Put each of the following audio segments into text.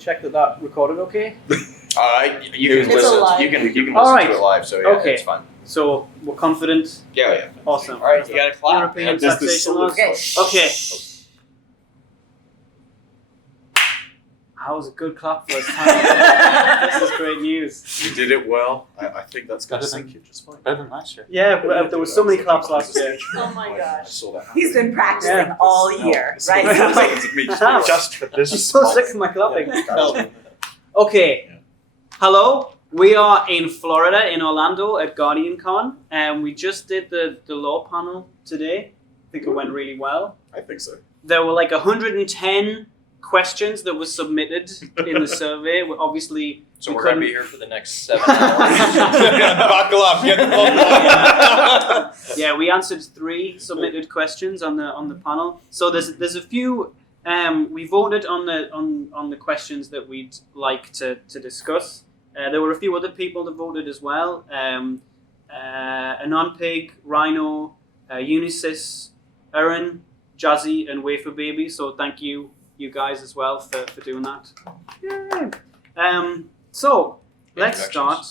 check that recorded okay? You can listen. You can listen to it live. So yeah, Okay. it's fun. So we're confident. Yeah. Awesome. All right, you got to clap. European Yeah. taxation laws. Okay. That was a good clap first time. This is great news. You did it well. I think that's going to sink you just fine. Better than last year. Yeah, there were so many claps last year. Oh my gosh. I saw that happen. He's been practicing all year, right? Just for this. I'm so sick of my clapping. Okay. Hello. We are in Florida, in Orlando, at GuardianCon, and we just did the law panel today. I think it went really well. I think so. There were like 110 questions that were submitted in the survey. Obviously, So we we're going to couldn't- be here for the next 7 hours. Buckle up. Get the buckle. Yeah, we answered 3 submitted questions on the panel. So there's a few. We voted on the questions that we'd like to discuss. There were a few other people that voted as well. A non-pig, Rhino, Unisys, Erin, Jazzy, and Waferbaby. So thank you guys as well for doing that. Yay! So let's start.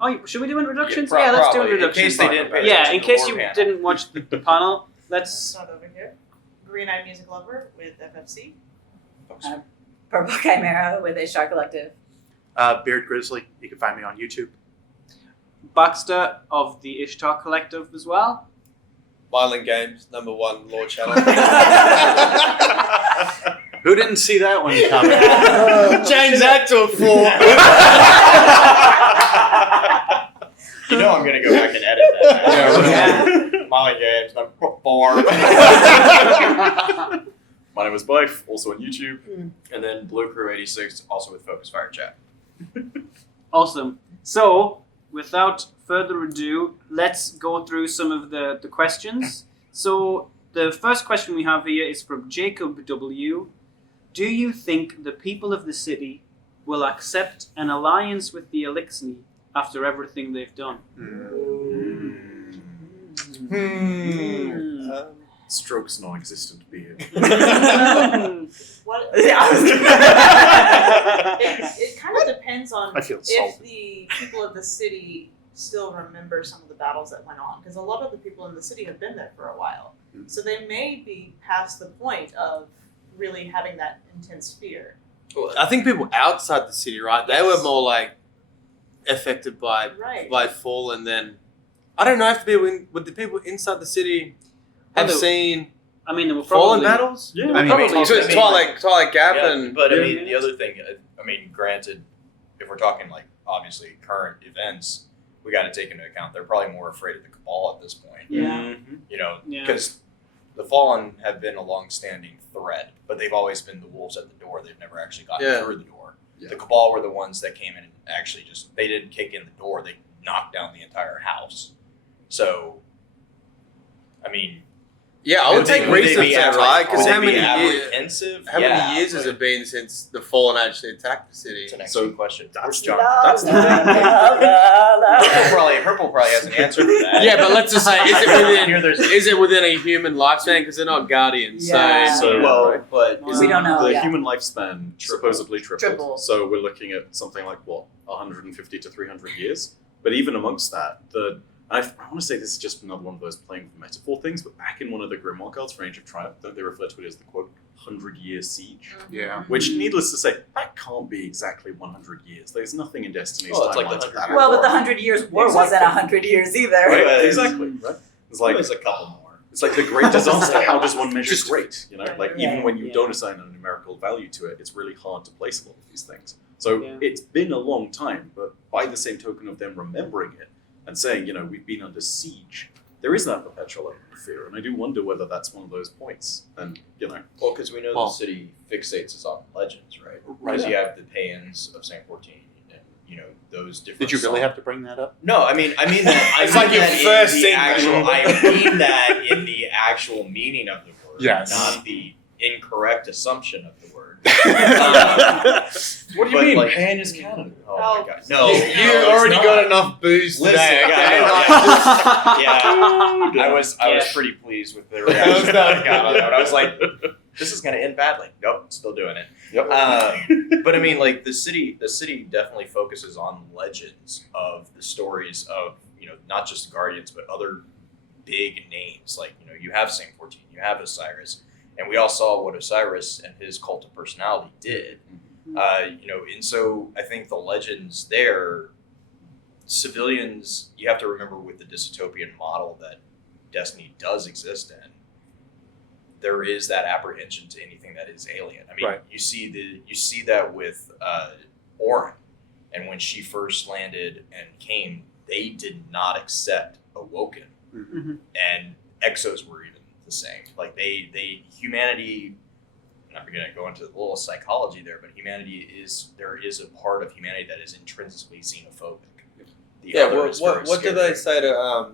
Oh, should we do introductions? Yeah, let's do introductions. In case they didn't pay Yeah, attention in to case the you war didn't watch the panel, let's. Start over here. Green-eyed music lover with FFC. Purple Chimera with a Shark Collective. Beard Grizzly. You can find me on YouTube. Baxter of the Ishtar Collective as well. Violent Games, #1 law channel. Who didn't see that one coming? Change that to a 4. You know I'm going to go back and edit that. Yeah. Violent Games, #4. My name is Bife, also on YouTube. And then Blue Crew 86, also with Focus Fire Chat. Awesome. So, without further ado, let's go through some of the questions. So, the first question we have here is from Jacob W. Do you think the people of the city will accept an alliance with the Elixni after everything they've done? Strokes non-existent beard. What? Yeah. It kind of depends on I feel if salty. the people of the city still remember some of the battles that went on, because a lot of the people in the city have been there for a while, so they may be past the point of really having that intense fear. I think people outside the city, right? They were more like affected by Right. fall, and then I don't know if the people inside the city have seen I mean, there were fallen probably... battles. Yeah, I mean, Probably. So it's Twilight Gap Yeah, and but I Yeah. mean, the other thing, I mean, granted, if we're talking like obviously current events, we got to take into account they're probably more afraid of the Cabal at this point. Yeah. You know, Yeah. because the Fallen have been a long-standing threat, but they've always been the wolves at the door. They've never actually gotten through the door. Yeah. The Cabal were the ones that came in and actually they didn't kick in the door. They knocked down the entire house. So, I mean, yeah, I would take recent that, right? Because how many apprehensive? how many years has it been since the Fallen actually attacked the city? It's an So, excellent question. That's John. That's the thing. Purple probably has an answer for that. Yeah, but let's just say, Here there's is it within a human lifespan? Because they're not guardians. Yeah. So Well, but We don't know. The Yeah. human lifespan supposedly tripled. Tripled. So we're looking at something like, 150 to 300 years? But even amongst that, I want to say this is just another one of those playing with metaphor things, but back in one of the Grimoire cards, Range of Triumph, they refer to it as the, quote, 100-year siege. Yeah. Which, needless to say, that can't be exactly 100 years. There's nothing in Destiny's Oh, it's like timeline the to that. 100 Well, but the 100 Years War wasn't 100 years either. Right? Right. Exactly. Right? It's like there's a couple more. It's like the great disaster. How does one measure great? You know, like Yeah. even when you Yeah. don't assign a numerical value to it, it's really hard to place a lot of these things. So Yeah. it's been a long time, but by the same token of them remembering it and saying, we've been under siege, there is that perpetual element of fear, and I do wonder whether that's one of those points. And Well, because we know Well- the city fixates us on legends, right? Because you have the Payans of St. 14, and those different. Did you really have to bring that up? No, I mean that. It's like your first thing. I mean that in the actual meaning of the word, Yes. not the incorrect assumption of the word. what do you But, mean? like- Pan is canon. Oh Oh. my god, no! You it's already not. got enough booze Listen, today. I Okay? yeah, I was Yeah. pretty pleased with the That was reaction not- I got on that. I was like, this is going to end badly. Nope, still doing it. Yep. But I mean, like the city definitely focuses on legends of the stories of not just Guardians but other big names. Like you have Saint 14, you have Osiris, and we all saw what Osiris and his cult of personality did. And so I think the legends there, civilians, you have to remember with the dystopian model that Destiny does exist in, there is that apprehension to anything that is alien. I mean, Right. you see that with Erin, and when she first landed and came, they did not accept Awoken, and Exos were even the same. Like they humanity. I'm not going to go into the little psychology there, but there is a part of humanity that is intrinsically xenophobic. The other is very what do they scary. say to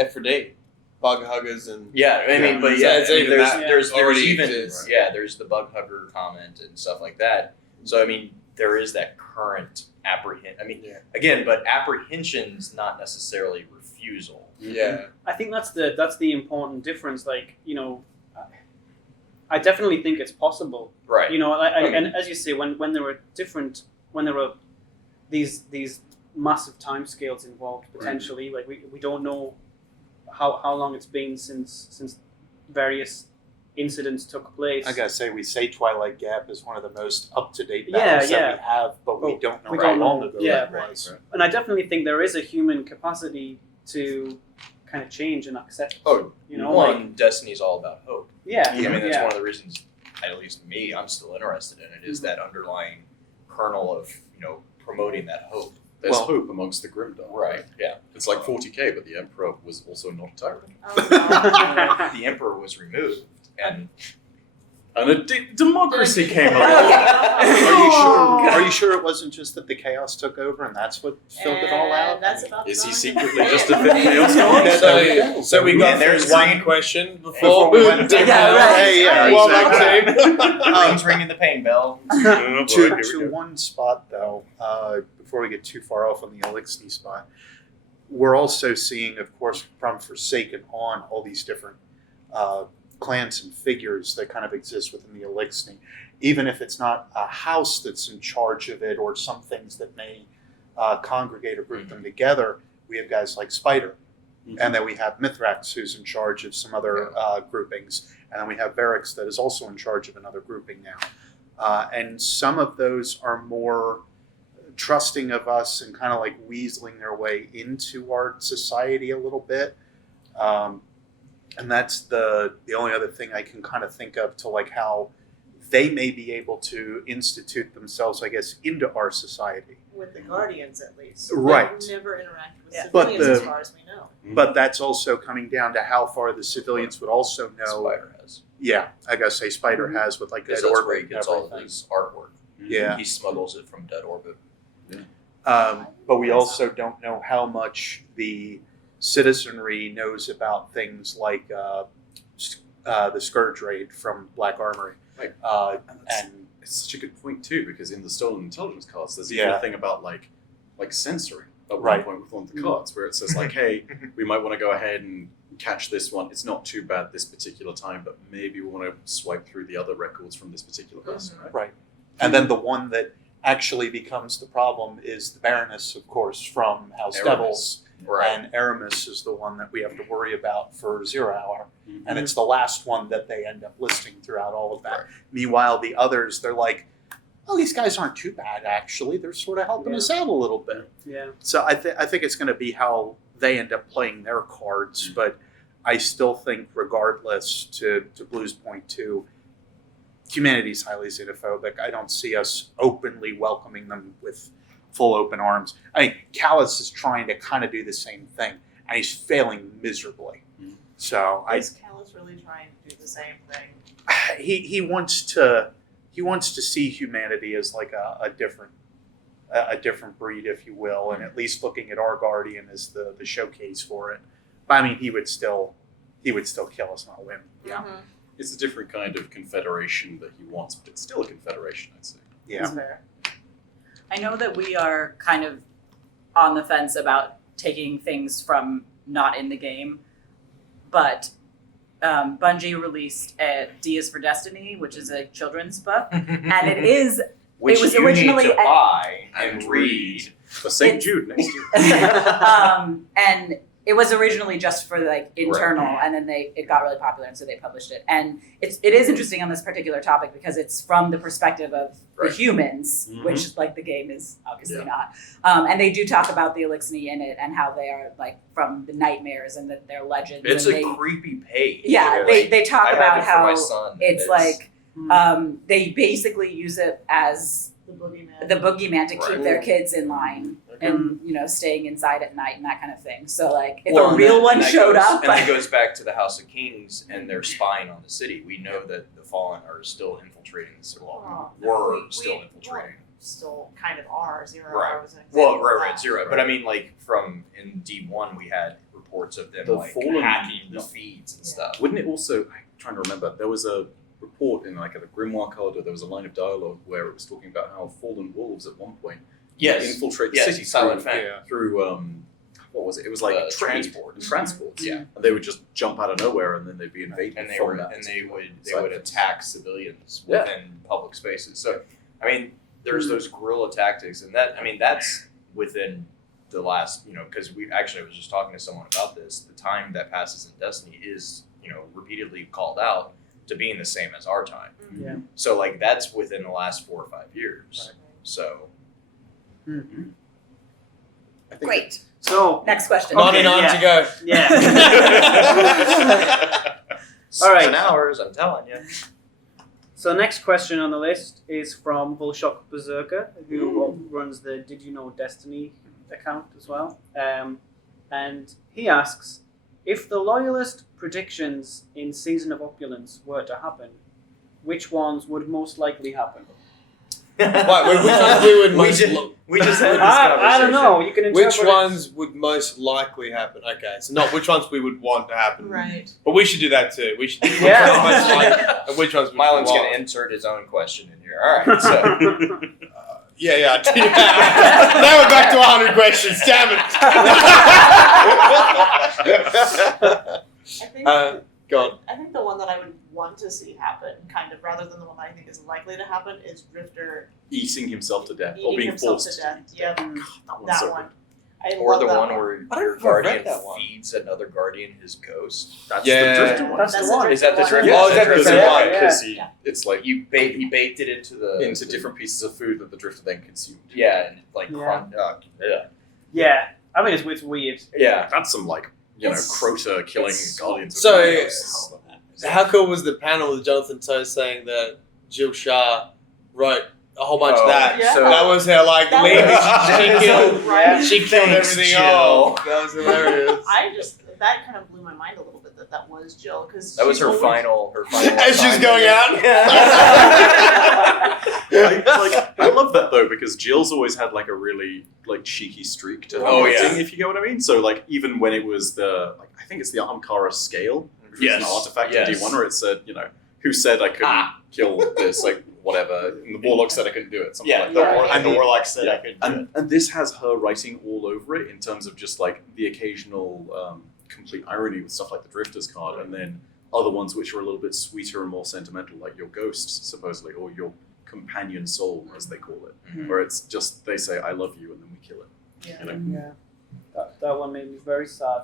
Aphrodite? Bug huggers and Yeah, I mean, but Besides I mean, even that there's already even exists. there's the bug hugger comment and stuff like that. So I mean, there is that current apprehend. I mean, Yeah. again, but apprehension's not necessarily refusal. yeah. I think that's the important difference. Like, I definitely think it's possible. Right. And as you say, when there were these massive timescales involved potentially, like we don't know how long it's been since various incidents took place. I gotta say, we say Twilight Gap is one of the most up-to-date Yeah, battles yeah. that we have, but we don't know we how don't long know. ago Yeah. that was. And I definitely think there is a human capacity to kind of change and accept. Oh, like, Destiny's all about hope. yeah, I mean, that's yeah. one of the reasons, at least me, I'm still interested in it. Is that underlying kernel of promoting that hope. There's Well- hope amongst the Grimdark. Right. Yeah. It's like 40k, but the Emperor was also not a tyrant. Oh, no. The Emperor was removed, and And a democracy came along. Are you sure it wasn't just that the chaos took over and that's what filled it all out? And that's about Is he the secretly just a fit chaos god? So we got there's through one green- question before before we went to Hey, yeah, Walmart exactly. team. Green's ringing the pain bell. Oh, boy, To here we go. one spot though, before we get too far off on the Elixir spot, we're also seeing, of course, from Forsaken on all these different clans and figures that kind of exist within the Elixir. Even if it's not a house that's in charge of it or some things that may congregate or group them together, we have guys like Spider. And then we have Mithrax, who's in charge of some other groupings. And then we have Varix, that is also in charge of another grouping now. And some of those are more trusting of us and kind of like weaseling their way into our society a little bit. And that's the only other thing I can kind of think of to like how they may be able to institute themselves, I guess, into our society. with the Guardians at least. Right. They never interacted with Yeah. But civilians the- as far as we know. But that's also coming down to how far the civilians would also know. Spider has. Yeah, I gotta say Spider has with like Because Dead that's where he Orbit and gets all of everything. his artwork. Yeah. He smuggles it from Dead Orbit. But we also don't know how much the citizenry knows about things like the Scourge Raid from Black Armory. Right. And It's such a good point too, because in the stolen intelligence cards, there's Yeah. even a thing about like censoring at one Right. point with one of the cards, where it says like, "Hey, we might want to go ahead and catch this one. It's not too bad this particular time, but maybe we want to swipe through the other records from this particular person." Right? And then the one that actually becomes the problem is the Baroness, of course, from House Aramis. Devils. Right. And Aramis is the one that we have to worry about for 0 Hour. Mhm. And it's the last one that they end up listing throughout all of that. Right. Meanwhile, the others, they're like, oh, these guys aren't too bad, actually. They're sort of helping us out a little bit. Yeah. So I think it's going to be how they end up playing their cards. But I still think, regardless, to Blue's point too, humanity's highly xenophobic. I don't see us openly welcoming them with full open arms. I mean, Callus is trying to kind of do the same thing, and he's failing miserably. Mhm. So Is Callus really trying to do the same thing? he wants to see humanity as like a different breed, if you will, and at least looking at our Guardian as the showcase for it. But I mean, he would still kill us, not win. Yeah, Mhm. It's a different kind of confederation that he wants, but it's still a confederation, I'd say. yeah. That's fair. I know that we are kind of on the fence about taking things from not in the game, but Bungie released D is for Destiny, which is a children's book, and it is Which was you originally need to buy and read. For St. It's- Jude next year. and it was originally just for like internal, and then it got really popular, and so they published it. And it is interesting on this particular topic because it's from the perspective of the humans, which like the game is obviously not. And they do talk about the Elixni in it and how they are like from the nightmares and that they're legends. It's and a creepy page. Yeah, they talk I about have it for how my son, it's like they basically use it as the boogeyman. the boogeyman to keep Right. their kids in line and staying inside at night and that kind of thing. So like if Well, a and real that- one and that showed goes, up, and that goes back to the House of Kings and they're spying on the city. We know that the Fallen are still infiltrating the city. Well, were still infiltrating. Still kind of are. Zero Right. Hour was an example. Well, right, of Zero. that. But I mean, like from in D1, we had reports of them The like Fallen- hacking the no. feeds and Yeah. stuff. Wouldn't it also? I'm trying to remember. There was a report in like a Grimoire card, or there was a line of dialogue where it was talking about how fallen wolves at one point infiltrate the city Silent through, Fang. through what was it? It was like trade transport. and transports. Yeah. And they would just jump out of nowhere, and then they'd be invaded And they from were, that. and they would side. attack civilians Yeah. within public spaces. So, I mean, there's those guerrilla tactics, and that's within the last, because I was just talking to someone about this. The time that passes in Destiny is, repeatedly called out to being the same as our time. Yeah. So, like, that's within the last 4 or 5 years. Right. So, I think great. So Next question. Okay. 99 yeah. to go. yeah. All right. 7 hours, I'm telling you. So next question on the list is from Volshok Berserker, who runs the Did You Know Destiny account as well. And he asks, if the loyalist predictions in Season of Opulence were to happen, which ones would most likely happen? Right, which ones we would most We just had this I don't know. You can interpret which ones would most likely happen? Okay, so not which ones we would want to happen. Right. But we should do that too. We should do which Yeah. ones most likely and which ones we Mylan's want. going to insert his own question in here. All right, so. Yeah. Now we're back to 100 questions. Damn it. I think Go on. I think the one that I would want to see happen, kind of, rather than the one that I think is likely to happen, is Drifter eating himself to death or eating being himself forced. to death. Yep, That one's that so one. good. I Or love the that one where I don't your know if I've guardian read that one. feeds another guardian his ghost. That's Yeah. the drifter one. That's That's the the one. Drifter Is that the one. Drifter? Yeah. Oh, is that the Because Drifter he- one? because Yeah. it's like He baked it into the into different pieces of food that the drifter then consumed. Yeah, and like Yeah. yeah. Yeah, I think it's weird. Yeah. That's some like It's- Crota killing it's- guardians. So- of ghosts. How cool was the panel with Jonathan Toast saying that Jill Shah wrote a whole bunch of Oh, that? Yeah. So That was her like That lead. was- She killed. Right. She killed Thanks, everything Jill. off. That was hilarious. That kind of blew my mind a little bit that was Jill, because that was her final. As she's going out. I love that though because Jill's always had like a really like cheeky streak to her Oh, writing, yeah. if you get what I mean. So like even when it was the I think it's the Ahamkara scale, which was an Yes. artifact Yes. in D1 where it said who said I couldn't kill this whatever, and the warlock said I couldn't do it. Something Yeah, like the that. war- and the warlock said I could do it. And this has her writing all over it in terms of just like the occasional complete irony with stuff like the Drifter's card, and then other ones which are a little bit sweeter and more sentimental, like your ghost, supposedly, or your companion soul, as they call it, Mhm. where it's just they say "I love you" and then we kill it. Yeah. You know? Yeah, that one made me very sad.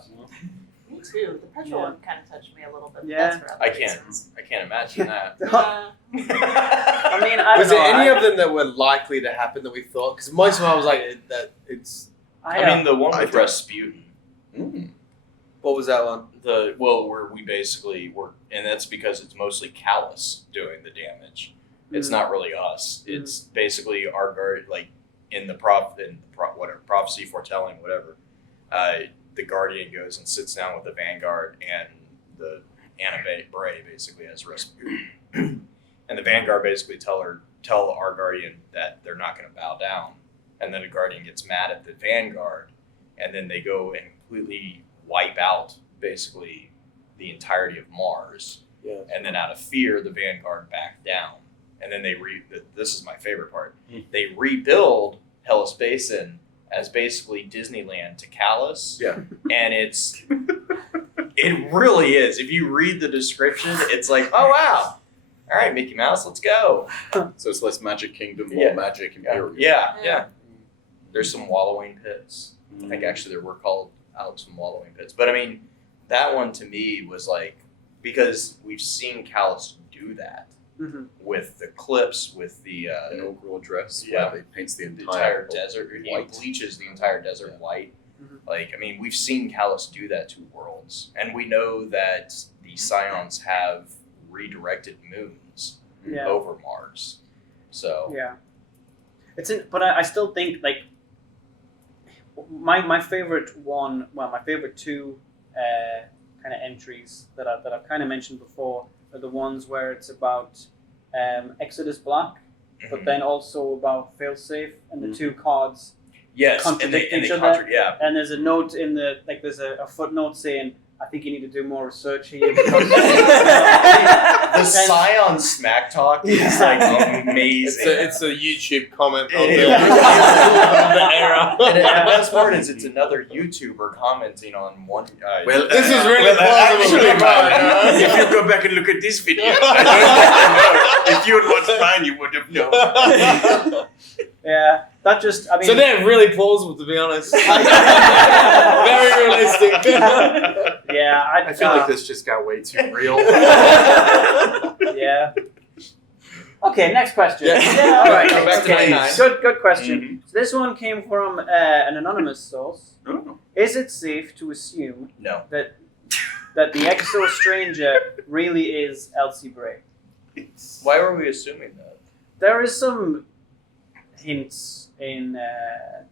Me too. The petrol Yeah. one kind of touched me a little bit. But Yeah. that's for other I can't. reasons. I can't imagine that. Yeah. I mean, I don't Was know. there any I, of them that were likely to happen that we thought? Because most of them I was like, that it's. I mean, the one I with don't- Rasputin. What was that one? Where we basically were, and that's because it's mostly Callus doing the damage. It's Mhm. not really us. It's basically our guard, like in the whatever prophecy foretelling, whatever. The guardian goes and sits down with the vanguard and the Anna Bray basically as Rasputin, and the vanguard basically tell our guardian that they're not going to bow down, and then the guardian gets mad at the vanguard, and then they go and completely wipe out basically the entirety of Mars. Yeah. And then out of fear, the vanguard backed down. And then this is my favorite part. They rebuild Hellas Basin as basically Disneyland to Callus. Yeah. And it's It really is. If you read the description, it's like, oh wow, all right, Mickey Mouse, let's go. So it's less Magic Kingdom, more Yeah. Magic Imperial. Yeah. There's some wallowing pits. I think Mm. actually there were called out some wallowing pits. But I mean, that one to me was like, because we've seen Callus do that Mm-hmm. with the clips, with the Inaugural address Yeah. where they paints the the entire, entire desert. He white. bleaches the entire desert Yeah. white. Mhm. Like, I mean, we've seen Callus do that to worlds. And we know that the Scions have redirected moons Yeah. over Mars. So, Yeah, but I still think like my favorite one. Well, my favorite two kind of entries that I've kind of mentioned before are the ones where it's about Exodus Black, but mhm. then also about Failsafe, and the Mhm. two cards. Yes, Contradict and each they other. yeah. And there's a note in the there's a footnote saying, I think you need to do more research here. Because The Scion smack talk is like amazing. It's a YouTube comment on It the, is. the era. And the best part is it's another YouTuber commenting on one. Well, This is really plausible. if you go back and look at this video, if you had watched mine, you would have known. yeah, that just I mean. So they're really plausible, to be honest. Very realistic. yeah, I feel like this just got way too real. Yeah. Okay, next question. Yeah. All right. Go back to okay. 99. Good question. So this one came from an anonymous source. Oh. Is it safe to assume No. that the Exo Stranger really is Elsie Bray? Why were we assuming that? There is some hints in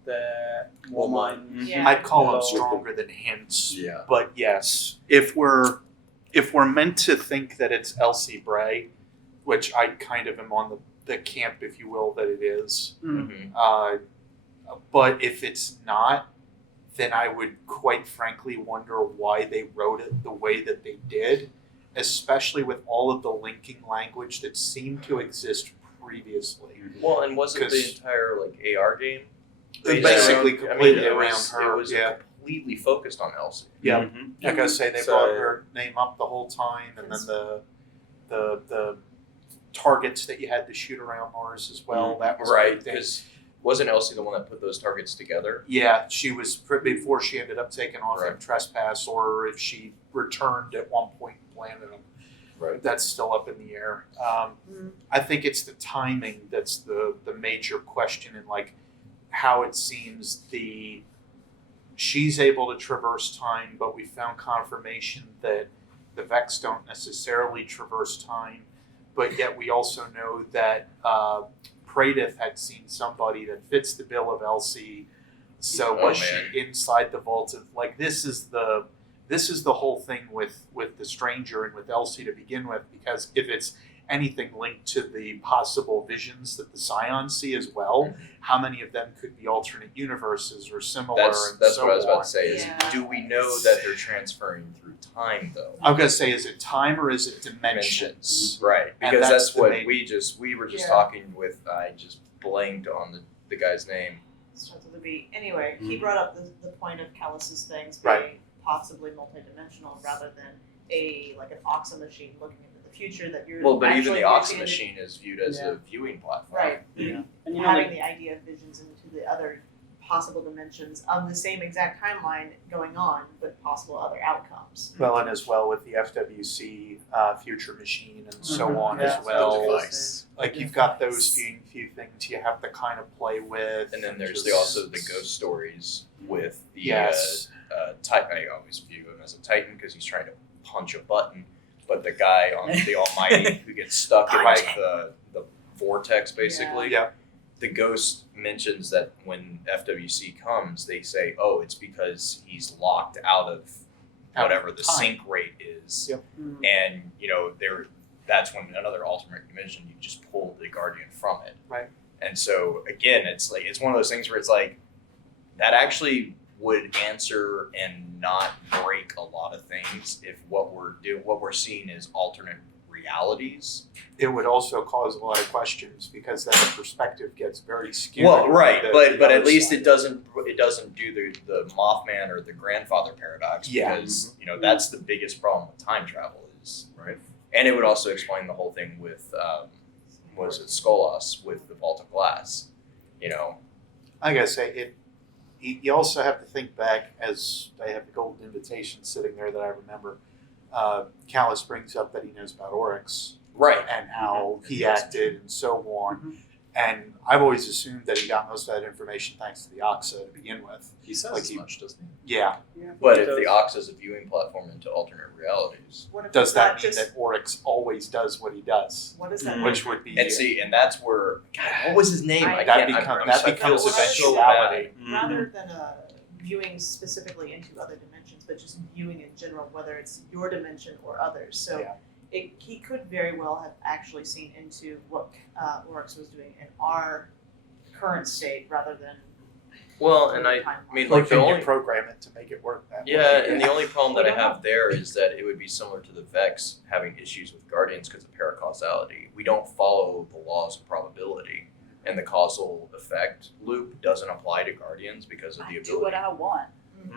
the Warmind. Yeah. I'd call them Hello. stronger than hints. Yeah. But yes, if we're meant to think that it's Elsie Bray, which I kind of am on the camp, if you will, that it is. Mm. But if it's not, then I would quite frankly wonder why they wrote it the way that they did, especially with all of the linking language that seemed to exist previously. Well, and wasn't the 'Cause- entire like AR game Basically around- completely it around was, her, It was yeah. completely focused on Elsie. Yeah. Mhm. Like I say, they So- brought her name up the whole time, and then the targets that you had to shoot around Mars as well. That was a Right, big thing. because wasn't Elsie the one that put those targets together? Yeah, she was before she ended up taking off Right. in trespass, or if she returned at one point and planted them. Right. That's still up in the air. Mm. I think it's the timing that's the major question, and like how it seems she's able to traverse time, but we found confirmation that the Vex don't necessarily traverse time, but yet we also know that Praedyth had seen somebody that fits the bill of Elsie. So Oh, was man. she inside the vault of like this is the whole thing with the stranger and with Elsie to begin with, because if it's anything linked to the possible visions that the Scions see as well, how many of them could be alternate universes or similar and That's so what I was about on. to say. Is Yeah. do we know that they're transferring through time though? I'm gonna say, is it time or is it dimensions? Right, And because that's that's the what main- we were just Yeah. talking with. I just blanked on the guy's name. Starts with a B. Anyway, he brought up the point of Callus's things being Right. possibly multidimensional rather than like an Oxa machine looking into the future that you're Well, but even actually the Oxa looking into- machine is viewed as Yeah. a viewing platform. Right. Yeah. And Having the idea of visions into the other possible dimensions of the same exact timeline going on, but possible other outcomes. Well, and as well with the FWC future machine and so Mhm. on Yeah. as well. Device. Like you've got those few things you have to kind of play with. And then there's just- also the ghost stories with the Yes. Titan. I always view him as a Titan because he's trying to punch a button, but the guy on the Almighty who gets stuck in like the vortex basically. Yeah. The ghost mentions that when FWC comes, they say, "Oh, it's because he's locked out of whatever the time. sync rate is," Yep. and that's when another alternate dimension you just pull the Guardian from it. Right. And so again, it's one of those things where it's like that actually would answer and not break a lot of things if what we're seeing is alternate realities. It would also cause a lot of questions because then the perspective gets very skewed. Well, right, to but the at other least side. it doesn't do the Mothman or the grandfather paradox Yeah. because that's the biggest problem with time travel is Right. and it would also explain the whole thing with was it Skolas with the vault of glass, I gotta say, you also have to think back, as I have the golden invitation sitting there that I remember. Callus brings up that he knows about Oryx right. and how he Yes. acted and so on. Mhm. And I've always assumed that he got most of that information thanks to the Oxa to begin with. He says Like as he- much, doesn't he? Yeah. Yeah, But it if does. the Ox is a viewing platform into alternate realities, What if Does it's that not mean just, that Oryx always does what he does? what does that Mhm. Which would be and see, and that's where God, what was his name? I That can't. become- I'm that so- I feel becomes so eventuality. bad. rather than viewing specifically into other dimensions, but just viewing in general, whether it's your dimension or others. So Yeah. he could very well have actually seen into what Oryx was doing in our current state rather than Well, and I timeline. mean, Like like the then only you program it to make it work that yeah, way. and the only problem that I We don't have there is that it would be similar to the Vex having issues with Guardians because of paracausality. We don't follow the laws of probability, and the causal effect loop doesn't apply to Guardians because of the I do what ability. I want.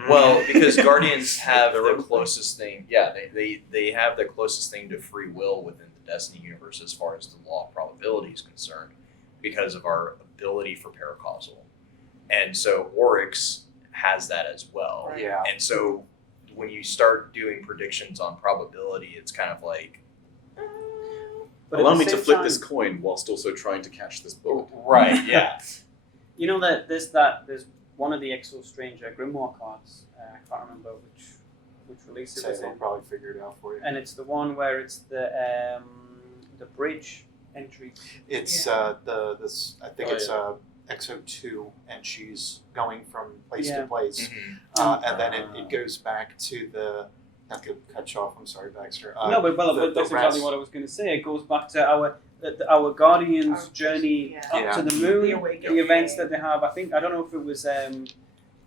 Well, because Guardians have Their the own closest thing. Yeah, they have the closest thing to free will within the Destiny universe as far as the law of probability is concerned, because of our ability for paracausal, and so Oryx has that as well. Right. Yeah. And so when you start doing predictions on probability, it's kind of like But at Allow the me to same flip time- this coin whilst also trying to catch this bullet. right, yeah. You know that there's one of the Exo Stranger Grimoire cards. I can't remember which release it So was they'll in, probably figure it out for you. and it's the one where it's the bridge entry. It's Yeah. this I think Oh, it's XO2 and she's going from place Yeah. to place. And then it goes back to the not to cut you off, I'm sorry, Baxter. No, but the that's exactly rest- what I was going to say. It goes back to our Guardians' Our- journey yeah. up Yeah. to the The moon, awakening. the events that they have. I don't know if it was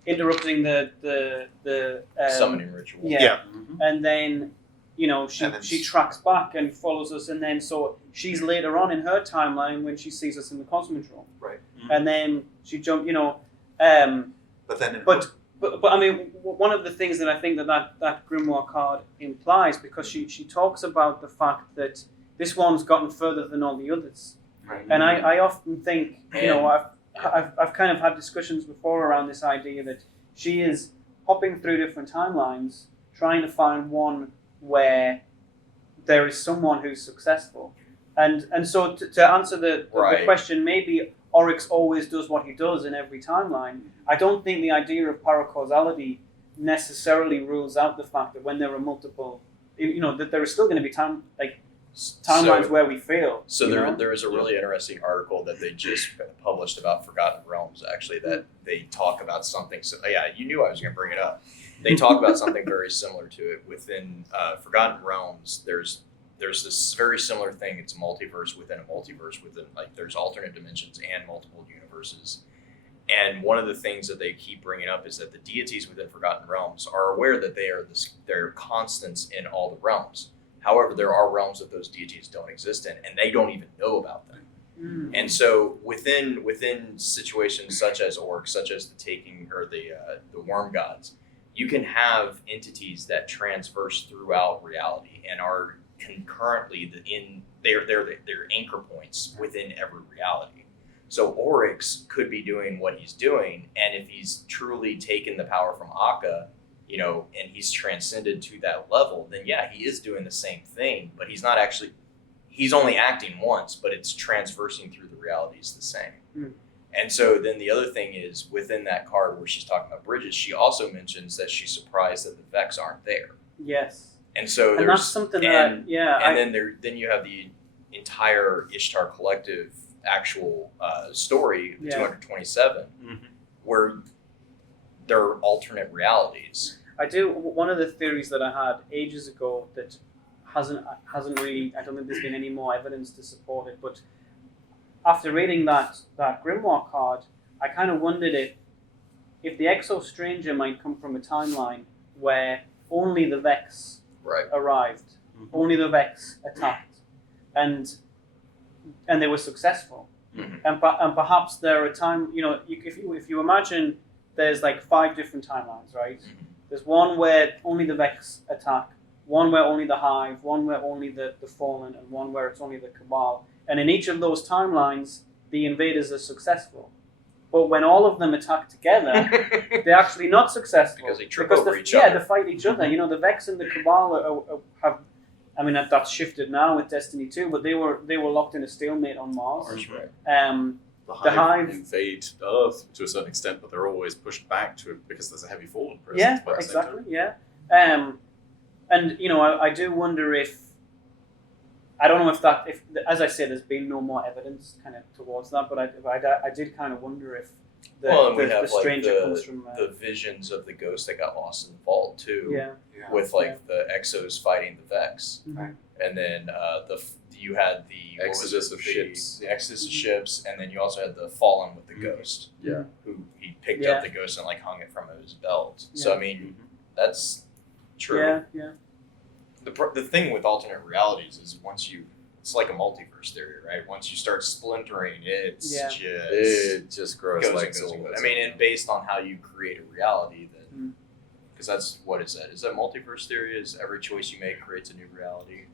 interrupting the Summoning ritual. Yeah. Yeah. and then she And then she s- tracks back and follows us, and then so she's later on in her timeline when she sees us in the Cosmodrome, Right. and then she jumped, But then in but I mean, one of the things that I think that grimoire card implies, because she talks about the fact that this one's gotten further than all the others, Right. and I often think, I've kind of had discussions before around this idea that she is hopping through different timelines, trying to find one where there is someone who's successful, and so to answer the Right. question, maybe Oryx always does what he does in every timeline. I don't think the idea of paracausality necessarily rules out the fact that when there are multiple, that there is still going to be timelines where we fail. So you there, know? there is a really interesting article that they just published about Forgotten Realms, actually, that they talk about something. So yeah, you knew I was going to bring it up. They talk about something very similar to it within Forgotten Realms. There's this very similar thing. It's a multiverse within a multiverse within, like, there's alternate dimensions and multiple universes. And one of the things that they keep bringing up is that the deities within Forgotten Realms are aware that they're constants in all the realms. However, there are realms that those deities don't exist in, and they don't even know about them. Mm. And so within situations such as Orc, such as the Taking or the Worm Gods, you can have entities that transverse throughout reality and are concurrently they're anchor points within every reality. So Oryx could be doing what he's doing, and if he's truly taken the power from Akka, and he's transcended to that level, then yeah, he is doing the same thing, but he's only acting once, but it's transversing through the realities the same. Mm. And so then the other thing is within that card where she's talking about bridges, she also mentions that she's surprised that the Vex aren't there. Yes. And so And there's that's something and, then you have the entire Ishtar Collective actual story, Yeah. 227, Mhm. where there are alternate realities. I do. One of the theories that I had ages ago that hasn't really. I don't think there's been any more evidence to support it. But after reading that grimoire card, I kind of wondered if the Exo Stranger might come from a timeline where only the Vex Right. arrived, Mhm. only the Vex attacked, and they were successful. Mhm. And perhaps there are times, if you imagine there's like 5 different timelines, right? Mhm. There's one where only the Vex attack, one where only the Hive, one where only the Fallen, and one where it's only the Cabal. And in each of those timelines, the invaders are successful. But when all of them attack together, they're actually not successful. Because they trip because over they, each yeah, other. they fight each other. The Vex and the Cabal have. I mean, that's shifted now with Destiny 2, but they were locked in a stalemate on Mars. Right. The The Hive Hive- invade Earth to a certain extent, but they're always pushed back to it because there's a heavy Fallen presence. Yeah, by the same time. exactly. Yeah, and I do wonder if I don't know if as I say, there's been no more evidence kind of towards that, but I did kind of wonder if the we have the stranger like comes from the visions of the ghost that got lost in the vault too. yeah. With like the Exos fighting the Vex, Mhm. and then you had the Exodus of ships. the Exodus of Mhm. ships, and then you also had the Fallen with the Mhm. ghost. Yeah. Who he picked Yeah. up the ghost and like hung it from his belt. So Yeah. I mean, that's true. Yeah, yeah. The thing with alternate realities is it's like a multiverse theory, right? Once you start splintering, it's Yeah. It just grows goes like and goes and goes. goes. I mean, and based on how you create a reality, then Mm. because that's what is that? Is that multiverse theory? Is every choice you make creates a new reality?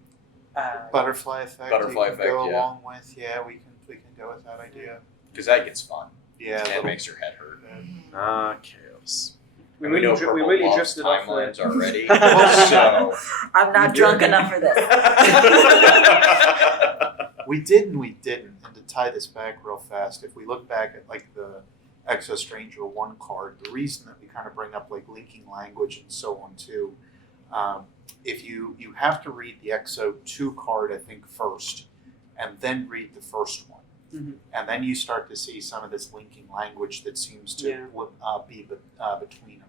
Butterfly effect. Butterfly you can effect, go yeah. along with. Yeah, we can go with that idea. Because that gets fun. Yeah, And it makes your head hurt. Chaos. we And we know we Purple really loves drifted off timelines the already. Well, So I'm not drunk enough for this. We did and we didn't. And to tie this back real fast, if we look back at like the Exo Stranger 1 card, the reason that we kind of bring up like linking language and so on too, if you have to read the Exo 2 card, I think, first, and then read the first one. Mhm. And then you start to see some of this linking language that seems to Yeah. be between them.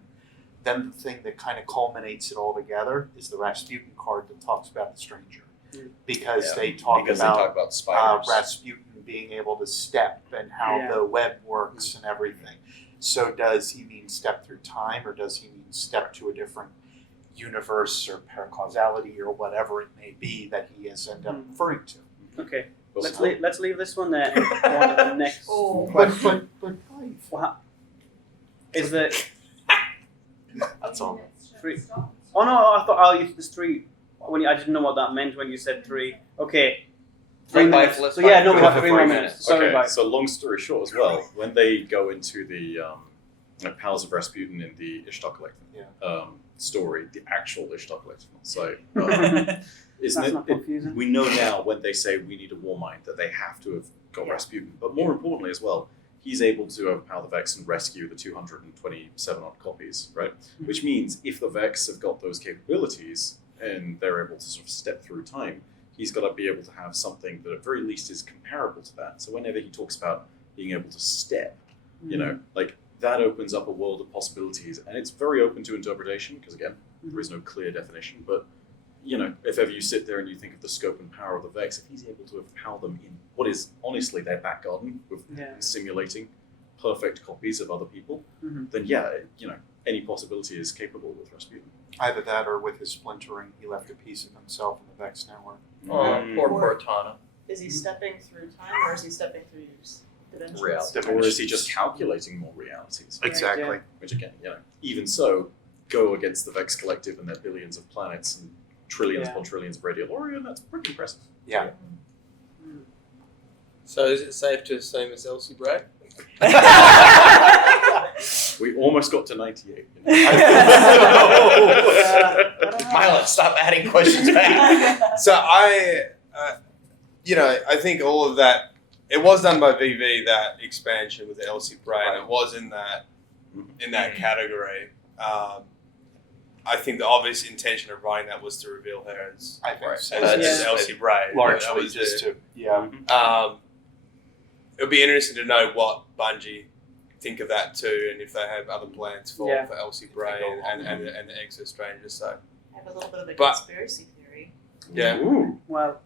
Then the thing that kind of culminates it all together is the Rasputin card that talks about the stranger. Mm. Because yeah, they talk because about they talk about spiders. Rasputin being able to step and how Yeah. the web works and everything. So does he mean step through time, or does he mean step to a different universe or paracausality or whatever it may be that he is end up referring to? Okay, Well, let's leave this one there and go on to the next Oh. question. But Is the That's all. 3? Oh no, I thought there's 3. I didn't know what that meant when you said 3. Okay. 3 Let minutes. life So yeah, no, we go have for 3 more 5 minutes. Sorry, okay, bye. so long story short as well, when they go into the Powers of Rasputin in the Ishtar Collective story, the actual Ishtar Collective, so isn't That's not it, confusing. we know now when they say we need a war mind that they have to have got Rasputin, but more importantly as well, he's able to overpower the Vex and rescue the 227 odd copies, right? Mm-hmm. Which means if the Vex have got those capabilities and they're able to sort of step through time, he's got to be able to have something that at very least is comparable to that. So whenever he talks about being able to step, you know, like that opens up a world of possibilities, and it's very open to interpretation because again, there is no clear definition. But you know, if ever you sit there and you think of the scope and power of the Vex, if he's able to overpower them in what is honestly their back garden with Yeah. simulating perfect copies of other people, Mhm. then yeah, you know, any possibility is capable with Rasputin. Either that or with his splintering, he left a piece of himself in the Vex network. Mm. Poor Cortana. Is he stepping through time or is he stepping through dimensions? Reality. Or is he just calculating more realities? Exactly. yeah. Which again, you know, even so, go against the Vex Collective and their billions of planets and trillions Yeah. upon trillions of radioloria, that's pretty impressive. Yeah. So is it safe to assume it's Elsie Bray? We almost got to 98. Milo, stop adding questions back. So I think all of that, it was done by VV, that expansion with Elsie Bray, and it was in that category. I think the obvious intention of writing that was to reveal her as I think so. as Yeah. Elsie Bray. That Largely was just it. to, It would be interesting to know what Bungie think of that too, and if they have other plans for Elsie Bray and the Exo Stranger. So I have a little bit of a But- conspiracy theory. yeah. Ooh. Well,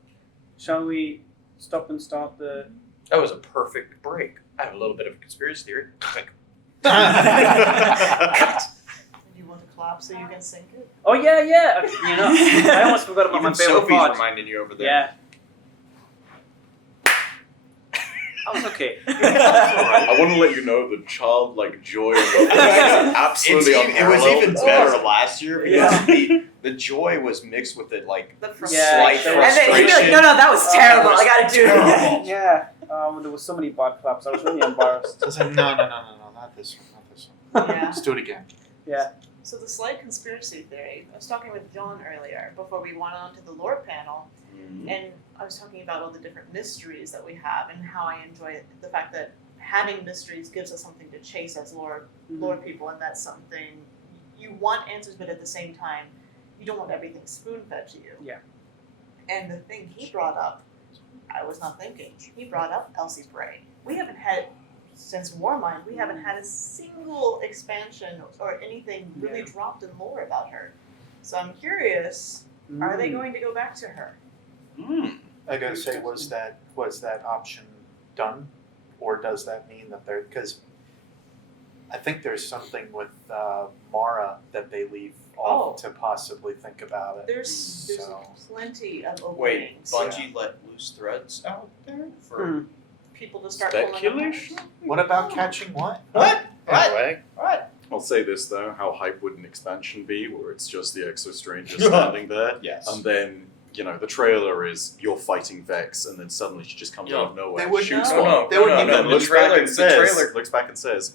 shall we stop and start the? That was a perfect break. I have a little bit of a conspiracy theory. Like, Do you want to clap so you can sync it? Oh yeah. You know, I almost forgot about my even favorite Sophie's part. reminding you over there. Yeah. I was okay. I want to let you know the childlike joy of your face is absolutely it was unparalleled. even better last year because Yeah. the joy was mixed with it like The Yeah, slight and And then he'd be like, frustration. no, that was terrible. was I gotta do it again. terrible. Yeah. There was so many bad claps. I was really embarrassed. I was like, no, not this one, not this one. Yeah. Let's do it again. Yeah. So the slight conspiracy theory. I was talking with John earlier before we went on to the lore panel, and I was talking about all the different mysteries that we have and how I enjoy the fact that having mysteries gives us something to chase as lore people, and that's something you want answers, but at the same time, you don't want everything spoon fed to you. Yeah. And the thing he brought up, I was not thinking. He brought up Elsie Bray. We haven't had since Warmind. We haven't had a single expansion or anything really dropped in lore about her. So I'm curious. Are they going to go back to her? I gotta say, was that option done, or does that mean that they're, because I think there's something with Mara that they leave off to possibly think about it. There's So- plenty of Wait, openings. Bungie let loose threads out there for People to start pulling Speculation? apart. What about catching what? what? What? Anyway, What? I'll say this though, how hype would an expansion be where it's just the Exo Stranger standing there? Yes. And then, the trailer is you're fighting Vex, and then suddenly she just comes out of nowhere. They wouldn't- shoots No, one, no, they wouldn't and even- then the looks back trailer. and The says, trailer.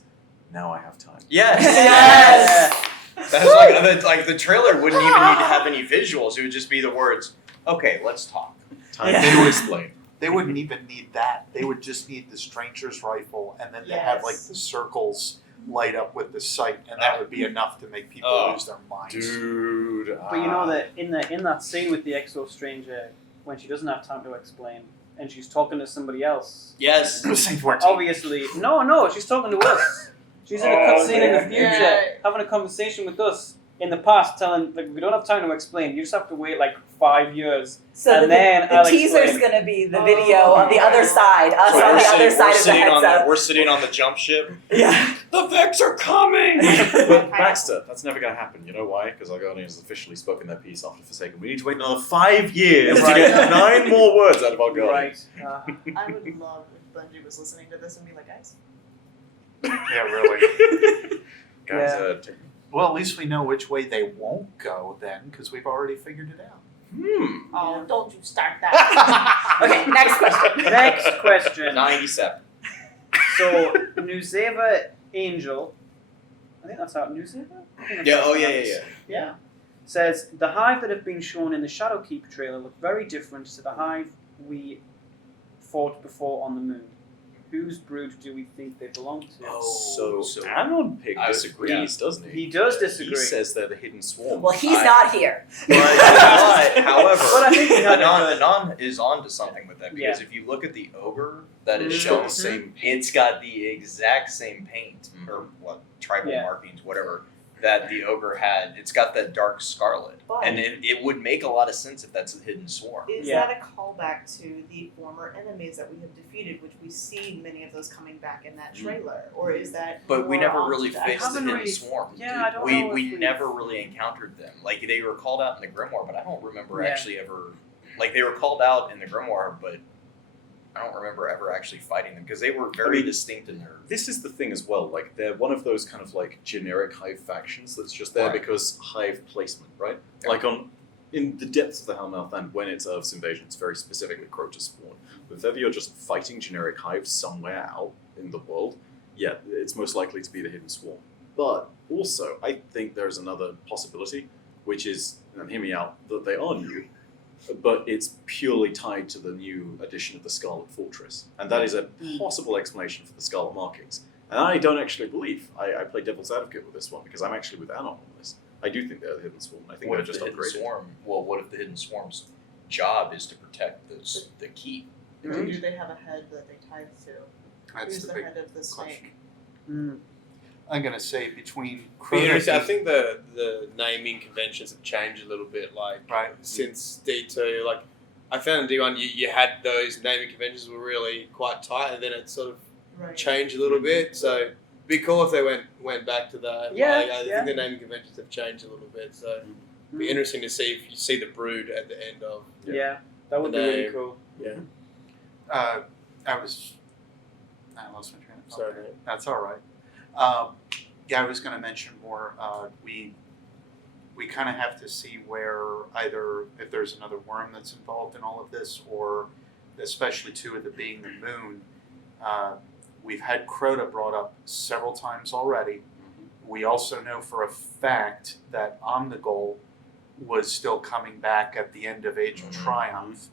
now I have time. Yes. Yes! That's like the trailer wouldn't even need to have any visuals. It would just be the words. Okay, let's talk. Time Yeah. to explain. they wouldn't even need that. They would just need the Stranger's rifle, and then they have like Yes. the circles light up with the sight, and that would be enough to make people Oh. lose their minds. Dude. But you know that in that scene with the Exo Stranger, when she doesn't have time to explain, and she's talking to somebody else. Yes. Saint 14. Obviously, no, she's talking to us. She's in a cutscene in the future, Yeah. having a conversation with us in the past, telling like we don't have time to explain. You just have to wait like 5 years. So And the, then the I'll teaser's explain. going to be the video on the other side, us We're on the sitting- other side of the heads up. We're sitting on the jump ship. Yeah. The Vex are coming. But Baxter, that's never going to happen. You know why? Because our Guardians has officially spoken their piece after Forsaken. We need to wait another 5 years Right. to get 9 more words out of our Guardians. Right. I would love if Bungie was listening to this and be like, guys, Yeah, really. Guys, Yeah. Well, at least we know which way they won't go then, because we've already figured it out. oh, don't you start that. Okay, next question. Next question. 97. So Nuzeva Angel, I think that's how Nuzeva. I think that's Yeah. how Oh it's yeah. pronounced. Yeah. Says the hive that have been shown in the Shadowkeep trailer look very different to the hive we fought before on the moon. Whose brood do we think they belong to? So Anon Pig I would- disagrees, doesn't he? He does disagree. He says they're the hidden swarm. Well, he's not here. But, however, But I think he had a Anon is onto something with that because if you look at the ogre that is Mhm. shown, the same. it's got the exact same paint or what tribal Yeah. markings, whatever that the ogre had. It's got that dark scarlet, But- and it would make a lot of sense if that's a hidden swarm. Is Yeah. that a callback to the former enemies that we have defeated, which we see many of those coming back in that trailer? Or is that But we more never onto really that? faced the haven't hidden really- swarm. yeah, I don't we know if we we- never really encountered them. Like they were called out in the Grimoire, but I don't remember Yeah. actually ever. Like they were called out in the Grimoire, but I don't remember ever actually fighting them because they were very distinct in their. This is the thing as well, like they're one of those kind of like generic hive factions that's just there Right. because hive placement, right? Yeah. Like in the depths of the Hellmouth and when it's Earth's invasion, it's very specifically Crota spawn. But if ever you're just fighting generic hives somewhere out in the world, yeah, it's most likely to be the hidden swarm. But also, I think there's another possibility, which is, and hear me out, that they are new, but it's purely tied to the new addition of the Scarlet Fortress. And that is a possible explanation for the Scarlet markings. And I don't actually believe, I play devil's advocate with this one, because I'm actually with Anon on this. I do think they're the Hidden Swarm. I think What they're if just the hidden upgraded. swarm? Well, what if the hidden swarm's job is to protect the keep? Or do they have a head that they tied to? That's Who's the the big head of the snake? question. Mm. I'm going to say between Be Crota interesting. I and- think the naming conventions have changed a little bit, like Right. since D2. Like I found in D1, you had those naming conventions were really quite tight, and then it sort of Right. changed a little bit. So it'd be cool if they went back to that. Yeah, Like, I yeah. think the naming conventions have changed a little bit. So it'd Mm. be interesting to see if you see the brood at the end of. Yeah, that would be The really name. cool. I was I lost my train of thought. Sorry, there. mate. That's all right. Yeah, I was going to mention more. We kind of have to see where either if there's another worm that's involved in all of this, or especially too with it being the moon. We've had Crota brought up several times already. We also know for a fact that Omnigul was still coming back at the end of Age of Triumph.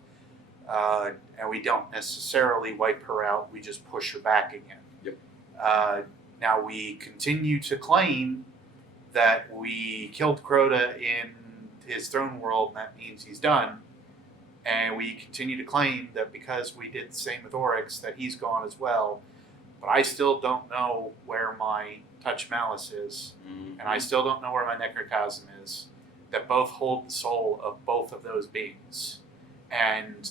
And we don't necessarily wipe her out, we just push her back again. Yep. Now we continue to claim that we killed Crota in his throne world, and that means he's done. And we continue to claim that because we did the same with Oryx, that he's gone as well. But I still don't know where my Touch Malice is, and I still don't know where my Necrochasm is, that both hold the soul of both of those beings. And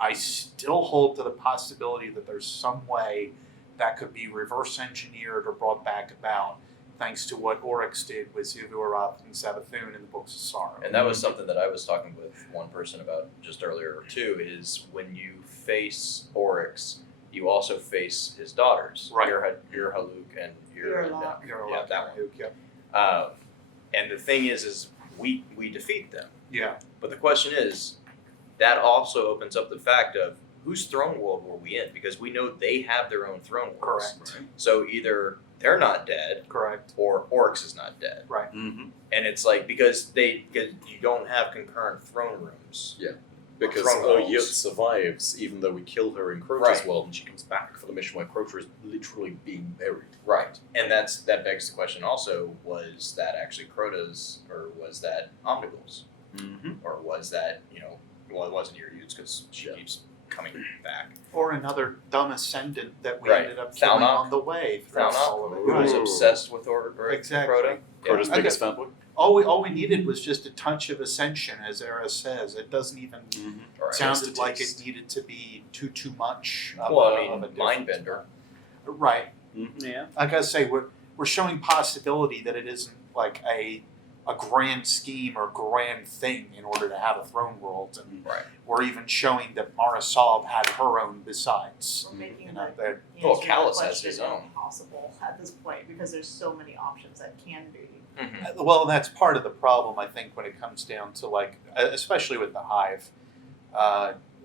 I still hold to the possibility that there's some way that could be reverse engineered or brought back about, thanks to what Oryx did with Zivu-Arath and Savathun in the Books of Sorrow. And that was something that I was talking with one person about just earlier too, is when you face Oryx, you also face his daughters. Right. Your Haluk and Your your Locke. yeah, that one. Yep. And the thing is we defeat them. Yeah. But the question is, that also opens up the fact of whose throne world were we in? Because we know they have their own throne worlds. Correct. Right. So either they're not dead, Correct. or Oryx is not dead. Mm-hmm. And it's like because you don't have concurrent throne rooms. Because Throne walls. Yurt survives, even though we kill her in Crota's Right. world, and she comes back for the mission where Crota is literally being buried. Right. And that begs the question also, was that actually Crota's, or was that Omnigul's? Mm-hmm. Or was that, well, it wasn't Yur's because she Yeah. keeps coming back. Or another dumb ascendant that we Right. ended up killing Thalnok. on the way throughout all of it. Who was Ooh. obsessed with or Exactly. Crota. Crota's Okay. biggest fanboy. All we needed was just a touch of ascension, as Era says. It doesn't even Right. sounded Just a like it taste. needed to be too much. Of Well, a, I mean, of a difference. Mindbender. Right. Yeah. Like I say, we're showing possibility that it isn't like a grand scheme or grand thing in order to have a throne world, and Right. we're even showing that Mara Sov had her own besides. We're making You know, that that Well, answer Callus that has his question own. impossible at this point because there's so many options that can be. Mm-hmm. Well, that's part of the problem, I think, when it comes down to especially with the Hive.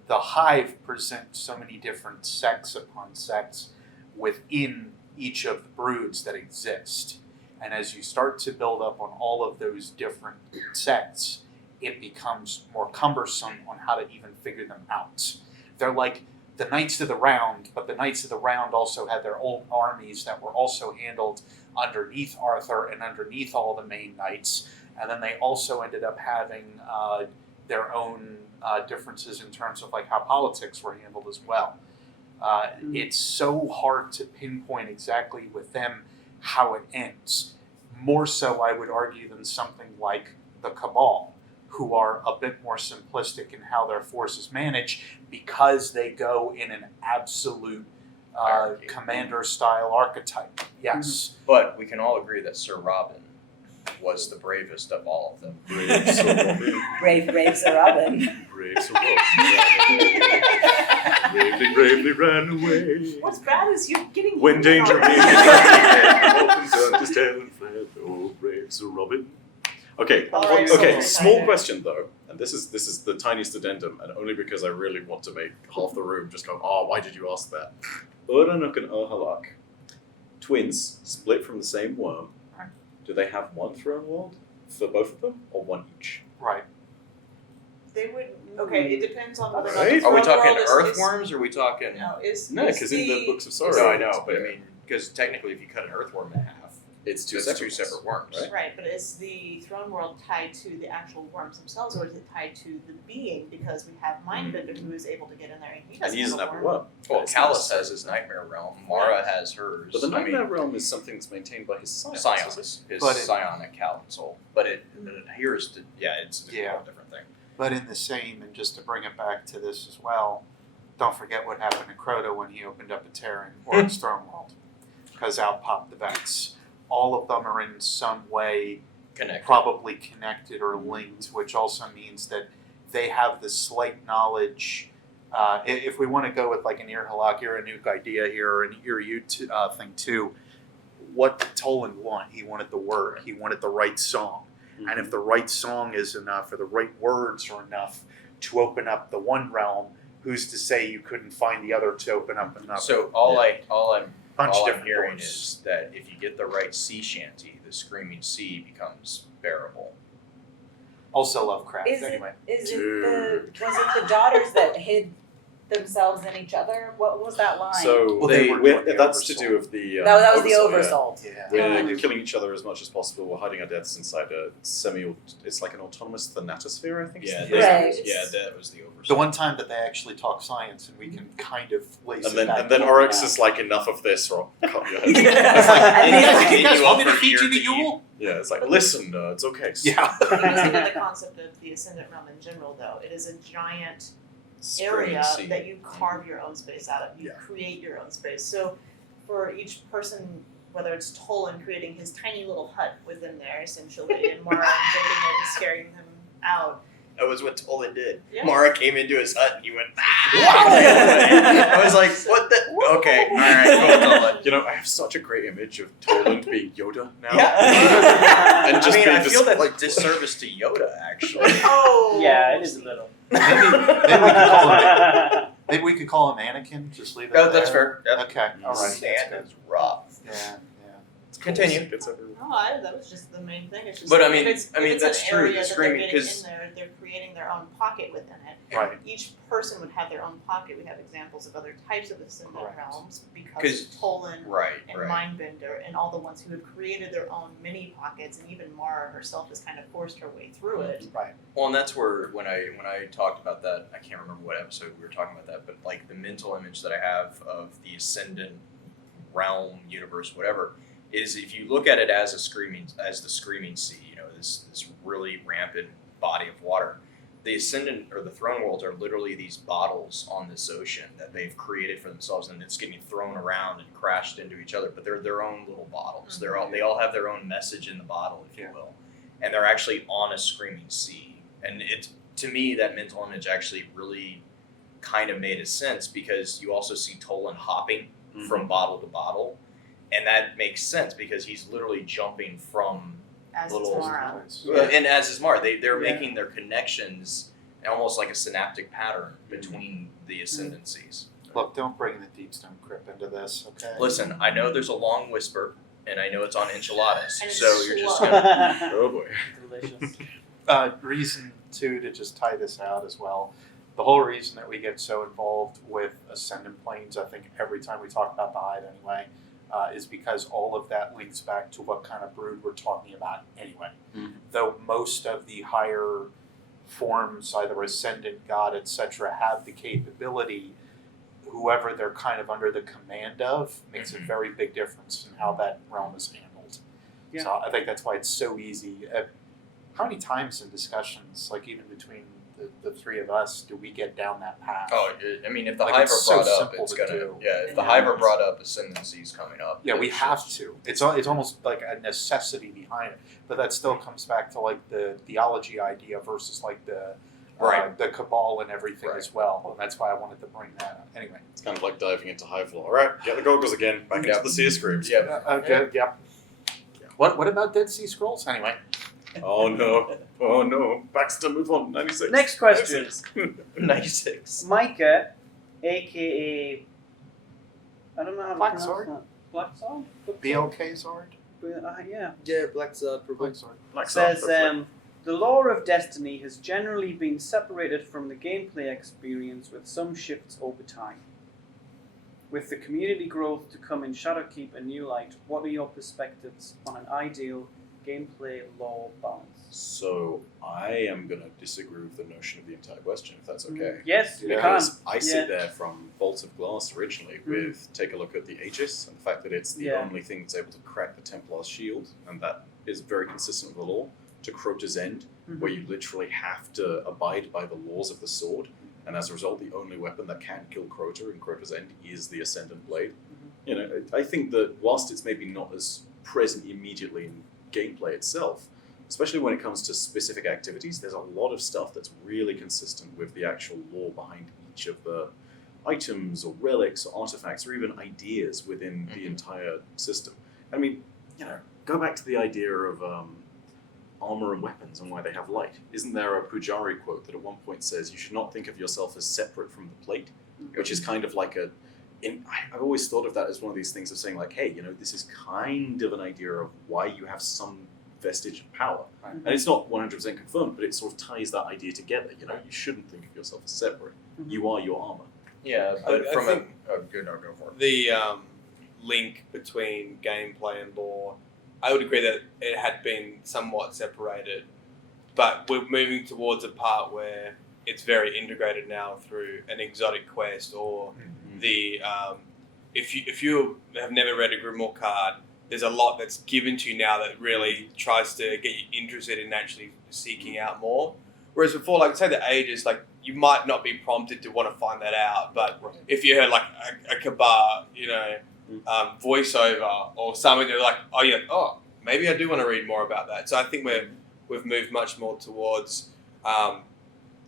The Hive presents so many different sects upon sects within each of the broods that exist. And as you start to build up on all of those different sects, it becomes more cumbersome on how to even figure them out. They're like the Knights of the Round, but the Knights of the Round also had their own armies that were also handled underneath Arthur and underneath all the main knights. And then they also ended up having their own differences in terms of like how politics were handled as well. It's so hard to pinpoint exactly with them how it ends. More so, I would argue, than something like the Cabal, who are a bit more simplistic in how their forces manage because they go in an absolute Hierarchy. commander-style archetype. Yes. But we can all agree that Sir Robin was the bravest of all of them. Brave Sir Robin. Brave Sir Robin. Brave Sir Robin. Bravely ran away. What's bad is you're getting When hit danger on. came, Robin turned his tail and fled. Oh, brave Sir Robin. Okay. All right, Okay. so- Small question though, and this is the tiniest addendum, and only because I really want to make half the room just go, "Oh, why did you ask that?" Uranuk and Urhalak, twins, split from the same worm. Do they have one throne world for both of them, or one each? Right. They would. Okay, it depends on whether or not Right? the Are we throne talking world is- earthworms, or are we talking? No, is No, is because in the Books of Sorrow, No, I know, but I mean, because technically, if you cut an earthworm in half, it's two it's separate two ones, separate worms. right? right, but is the throne world tied to the actual worms themselves, or is it tied to the being? Because we have Mindbender who is able to get in there, and he And doesn't he doesn't have have a a worm. worm. Well, It's Callus not- has his nightmare realm. Mara has hers. But the I mean, Nightmare Realm is something that's maintained by his scions. Scions, is his But it- psionic council. But it adheres to, it's a Yeah. whole different thing. But in the same, and just to bring it back to this as well, don't forget what happened to Crota when he opened up a tear in Oryx Throne World. Because out popped the vents. All of them are in some way Connected. probably connected or linked, which also means that they have the slight knowledge If we want to go with like an ear halak, ear Anuk idea here, or an ear you thing too, what did Toland want? He wanted the word. He wanted the right song. Mm-hmm. And if the right song is enough, or the right words are enough to open up the one realm, who's to say you couldn't find the other to open up enough? So all I'm different hearing doors. is that if you get the right sea shanty, the Screaming Sea becomes bearable. Also Lovecraft, Is anyway. was it Dude. the daughters that hid themselves in each other? What was that line? So Well, they were doing the that's to do oversoul. with the that was the oversoul, oversoul. Yeah. yeah. We're Yeah. killing each other as much as possible. We're hiding our deaths inside a it's like an autonomous thanatosphere, I think. Yeah, is Right. that was the oversoul. The one time that they actually talk science and we can kind of lace And it then back and then to Oryx that. is like, enough of this, or I'll cut your head. Yeah. It's like, And Hey then- guys, you guys You want me to offer feed ear you the to ear? Yule? yeah, it's like, listen, it's okay. Yeah. That's even the concept of the Ascendant Realm in general, though. It is a giant area Screaming Sea. that you carve your own space out of. You Yeah. create your own space. So for each person, whether it's Tolan creating his tiny little hut within there, essentially, and Mara invading it and scaring him out. That was what Tolan did. Yeah. Mara came into his hut and he went, I was like, what the? Okay, alright, go Tolan. You know, I have such a great image of Toland being Yoda now. Yeah. And just I mean, being I just feel that's like- a disservice to Yoda, actually. Oh! Yeah, it is a little. Maybe we could call him Anakin. Just leave it No, that's there. fair. Yep. Okay. All right. That's Sand good. is rough. Yeah. Yeah. Continue. It's everywhere. No, that was just the main thing. It's just But I if mean- it's, I mean, if it's that's an true, area the that they're screaming, getting 'cause- in there, they're creating their own pocket within it. Right. Each person would have their own pocket. We have examples of other types of ascendant Correct. realms because 'Cause- of Tolan Right, and right. Mindbender and all the ones who have created their own mini pockets, and even Mara herself has kind of forced her way through it. Right. Well, and that's where when I talked about that, I can't remember what episode we were talking about that, but like the mental image that I have of the ascendant realm, universe, whatever, is if you look at it as the screaming sea, you know, this really rampant body of water. The ascendant or the throne worlds are literally these bottles on this ocean that they've created for themselves, and it's getting thrown around and crashed into each other. But they're their own little bottles. They all have their own message in the bottle, if you will, and they're actually on a screaming sea. And it, to me, that mental image actually really kind of made a sense because you also see Tolan hopping from bottle to bottle, and that makes sense because he's literally jumping from As Little- is Mara. and as is Mar, they're Yeah. making their connections almost like a synaptic pattern between the ascendancies. Look, don't bring the Deep Stone Crypt into this, okay? Listen, I know there's a long whisper, and I know it's on enchiladas, And it's so you're just slow. gonna. Oh boy. Delicious. Reason too to just tie this out as well. The whole reason that we get so involved with Ascendant Planes, I think every time we talk about the Hive anyway, is because all of that links back to what kind of brood we're talking about anyway. Mhm. Though most of the higher forms, either Ascendant, God, etc., have the capability, whoever they're kind of under the command of makes a Mhm. very big difference in how that realm is handled. Yeah. So I think that's why it's so easy. How many times in discussions, like even between the three of us, do we get down that path? Oh, I mean, if the Like, Hive it's are so brought up, simple it's to gonna. do. Yeah, if the Yeah. Hive are brought up, ascendancy's coming up. Yeah, we It's have just- to. It's almost like a necessity behind it, but that still comes back to like the theology idea versus like the Right. the cabal and everything Right. as well, and that's why I wanted to bring that up. Anyway, It's kind of like diving into hive lore. All right, get the goggles again. Back Yeah. into the Sea of Screams. Yeah. okay, yep. What about Dead Sea Scrolls? Anyway, Oh no. Oh no. Baxter, move on. 96. Next question. 96. Micah, aka I don't know how to Black pronounce Sword? that. Black Sword? BLK Sword. Yeah. Yeah, Black Sword. Black Sword. Like Says so, the lore of Destiny has generally been separated from the gameplay experience with some shifts over time. With the community growth to come in Shadowkeep and New Light, what are your perspectives on an ideal gameplay lore balance? So I am going to disagree with the notion of the entire question, if that's okay. Yes, you Yeah. can. Because I sit Yeah. there from Vault of Glass originally with take a look at the Aegis and the fact that it's the Yeah. only thing that's able to crack the Templar's shield, and that is very consistent with the law, to Crota's End, where you literally have to abide by the laws of the sword, and as a result, the only weapon that can kill Crota in Crota's End is the Ascendant Blade. You know, I think that whilst it's maybe not as present immediately in gameplay itself, especially when it comes to specific activities, there's a lot of stuff that's really consistent with the actual lore behind each of the items or relics or artifacts or even ideas within the entire system. I mean, go back to the idea of armor and weapons and why they have light. Isn't there a Pujari quote that at one point says you should not think of yourself as separate from the plate, which is kind of like I've always thought of that as one of these things of saying like, hey, this is kind of an idea of why you have some vestige of power. Right. And it's not 100% confirmed, but it sort of ties that idea together. You shouldn't think of yourself as separate. You are your armor. Yeah, but I from think go for it. the link between gameplay and lore, I would agree that it had been somewhat separated, but we're moving towards a part where it's very integrated now through an exotic quest or the if you have never read a Grimoire card, there's a lot that's given to you now that really tries to get you interested in actually seeking out more. Whereas before, like say the ages, like you might not be prompted to want to find that out, but if you heard like a Kabar, voiceover or something, they're like, maybe I do want to read more about that. So I think we've moved much more towards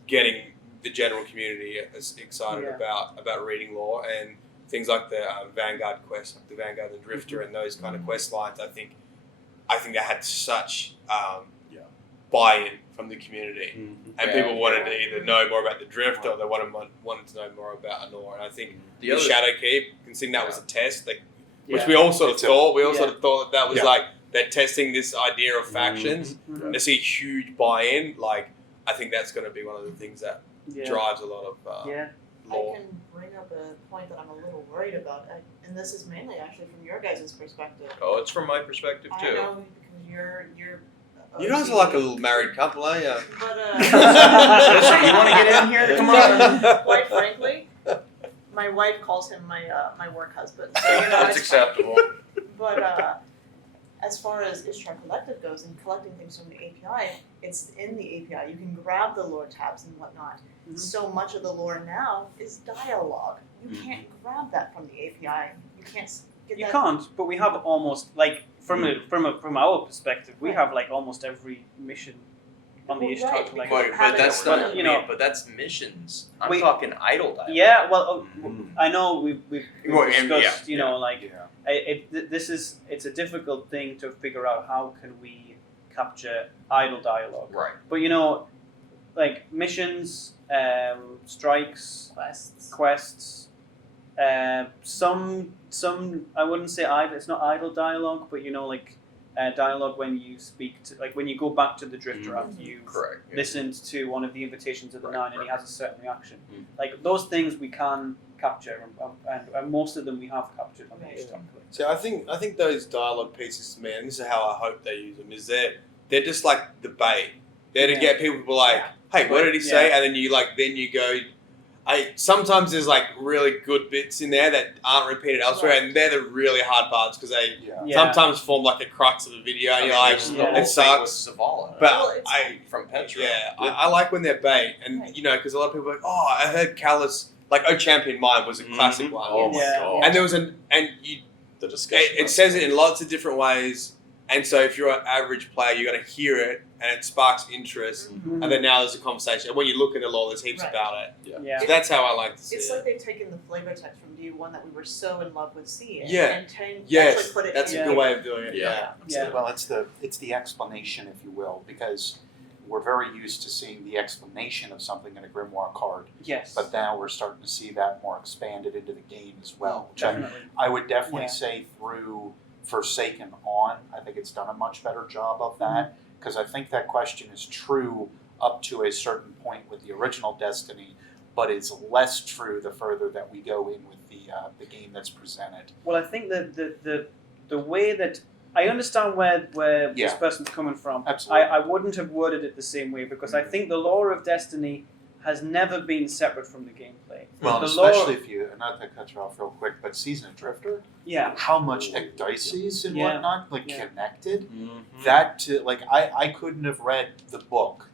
getting the general community excited about reading lore and things like the Vanguard quest, like the Vanguard and Drifter and those kind of quest lines. I think they had such buy-in from the community, and people wanted to either know more about the Drift or they wanted to know more about Anor. And I think the Shadowkeep, considering that was a test, which we all sort of thought. We all sort of thought that was like they're testing this idea of factions. To see huge buy-in, I think that's going to be one of the things that drives a lot of lore. I can bring up a point that I'm a little worried about, and this is mainly actually from your guys' perspective. Oh, it's from my perspective too. I know because you're. You guys are like a little married couple, aren't you? But You want to get in here? Come on. Quite frankly, my wife calls him my work husband. So, That's acceptable. But as far as Ishtar Collective goes and collecting things from the API, it's in the API. You can grab the lore tabs and whatnot. So much of the lore now is dialogue. You can't grab that from the API. You can't get that. You can't, but we have almost from our perspective, we have almost every mission on the Ishtar Collective. But that's not, but that's missions. I'm talking idle dialogue. Yeah, well, I know we've discussed, it's a difficult thing to figure out how can we capture idle dialogue. Right. But missions, strikes, quests, some I wouldn't say idle. It's not idle dialogue, but dialogue when you speak to when you go back to the Drifter after you listened to one of the invitations of the Nine and he has a certain reaction. Those things we can capture, and most of them we have captured on the Ishtar Collective. So I think those dialogue pieces to me, and this is how I hope they use them, is they're just like the bait. They're to get people to be like, hey, what did he say? And then you go. Sometimes there's really good bits in there that aren't repeated elsewhere, and they're the really hard parts because they sometimes form a crux of the video, and you're like, it sucks. But from Petra. I like when they're bait, and because a lot of people are like, oh, I heard Callus, Oh Champion Mine was a classic one. Oh my god! And there was the discussion. It says it in lots of different ways. And so if you're an average player, you're going to hear it, and it sparks interest, and then now there's a conversation. And when you look at the lore, there's heaps about it. So that's how I like to see it. It's like they've taken the flavor text from D1 that we were so in love with seeing, Yeah. and actually put it That's in a good way of doing it. Yeah. Well, it's the explanation, if you will, because we're very used to seeing the explanation of something in a Grimoire card. Yes. But now we're starting to see that more expanded into the game as well. Which Definitely. I would definitely say through Forsaken on, I think it's done a much better job of that, because I think that question is true up to a certain point with the original Destiny, but is less true the further that we go in with the game that's presented. Well, I think that the way that I understand where this person's coming from. Absolutely. I wouldn't have worded it the same way because I think the lore of Destiny has never been separate from the gameplay. Well, especially if you, not to cut you off real quick, but Season of Drifter, how much Ecdyses and whatnot, connected, that to, I couldn't have read the book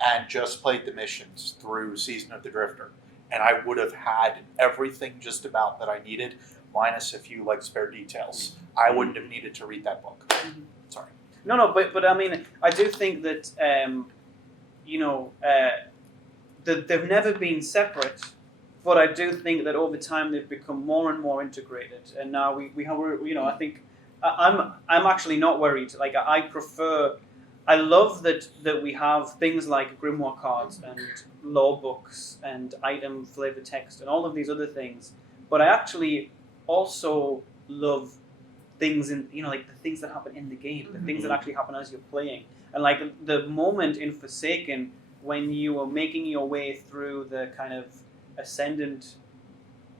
and just played the missions through Season of the Drifter, and I would have had everything just about that I needed, minus a few, spare details. I wouldn't have needed to read that book. Sorry. No, but I mean, I do think that, they've never been separate, but I do think that over time they've become more and more integrated, and now we have, I think I'm actually not worried. Like I love that we have things like grimoire cards and lore books and item flavor text and all of these other things, but I actually also love things in like the things that happen in the game, the things that actually happen as you're playing, and like the moment in Forsaken when you are making your way through the kind of ascendant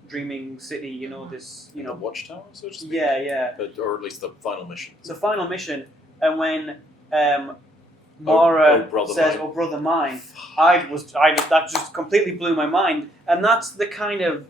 dreaming city, this The Watchtower, so to speak. yeah. Or at least the final mission. It's a final mission, and when Mara brother says, mine. "Oh, brother mine," that just completely blew my mind, and that's the kind of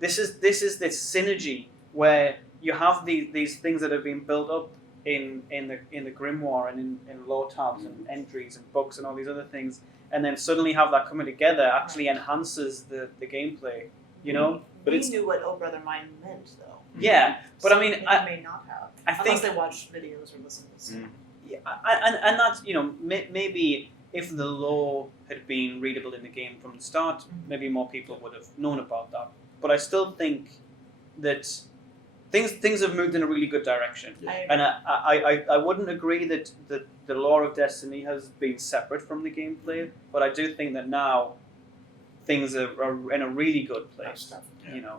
this is this synergy where you have these things that have been built up in the grimoire and in lore tabs and entries and books and all these other things, and then suddenly have that coming together actually enhances the gameplay, But we it's knew what "Oh Brother Mine" meant, though. yeah. But I Some mean, people may not have, think unless they watched videos or listened to stuff. yeah, and that's maybe if the lore had been readable in the game from the start, maybe more people would have known about that. But I still think that things have moved in a really good direction, Yeah. and I wouldn't agree that the lore of Destiny has been separate from the gameplay, but I do think that now things are in a really good place.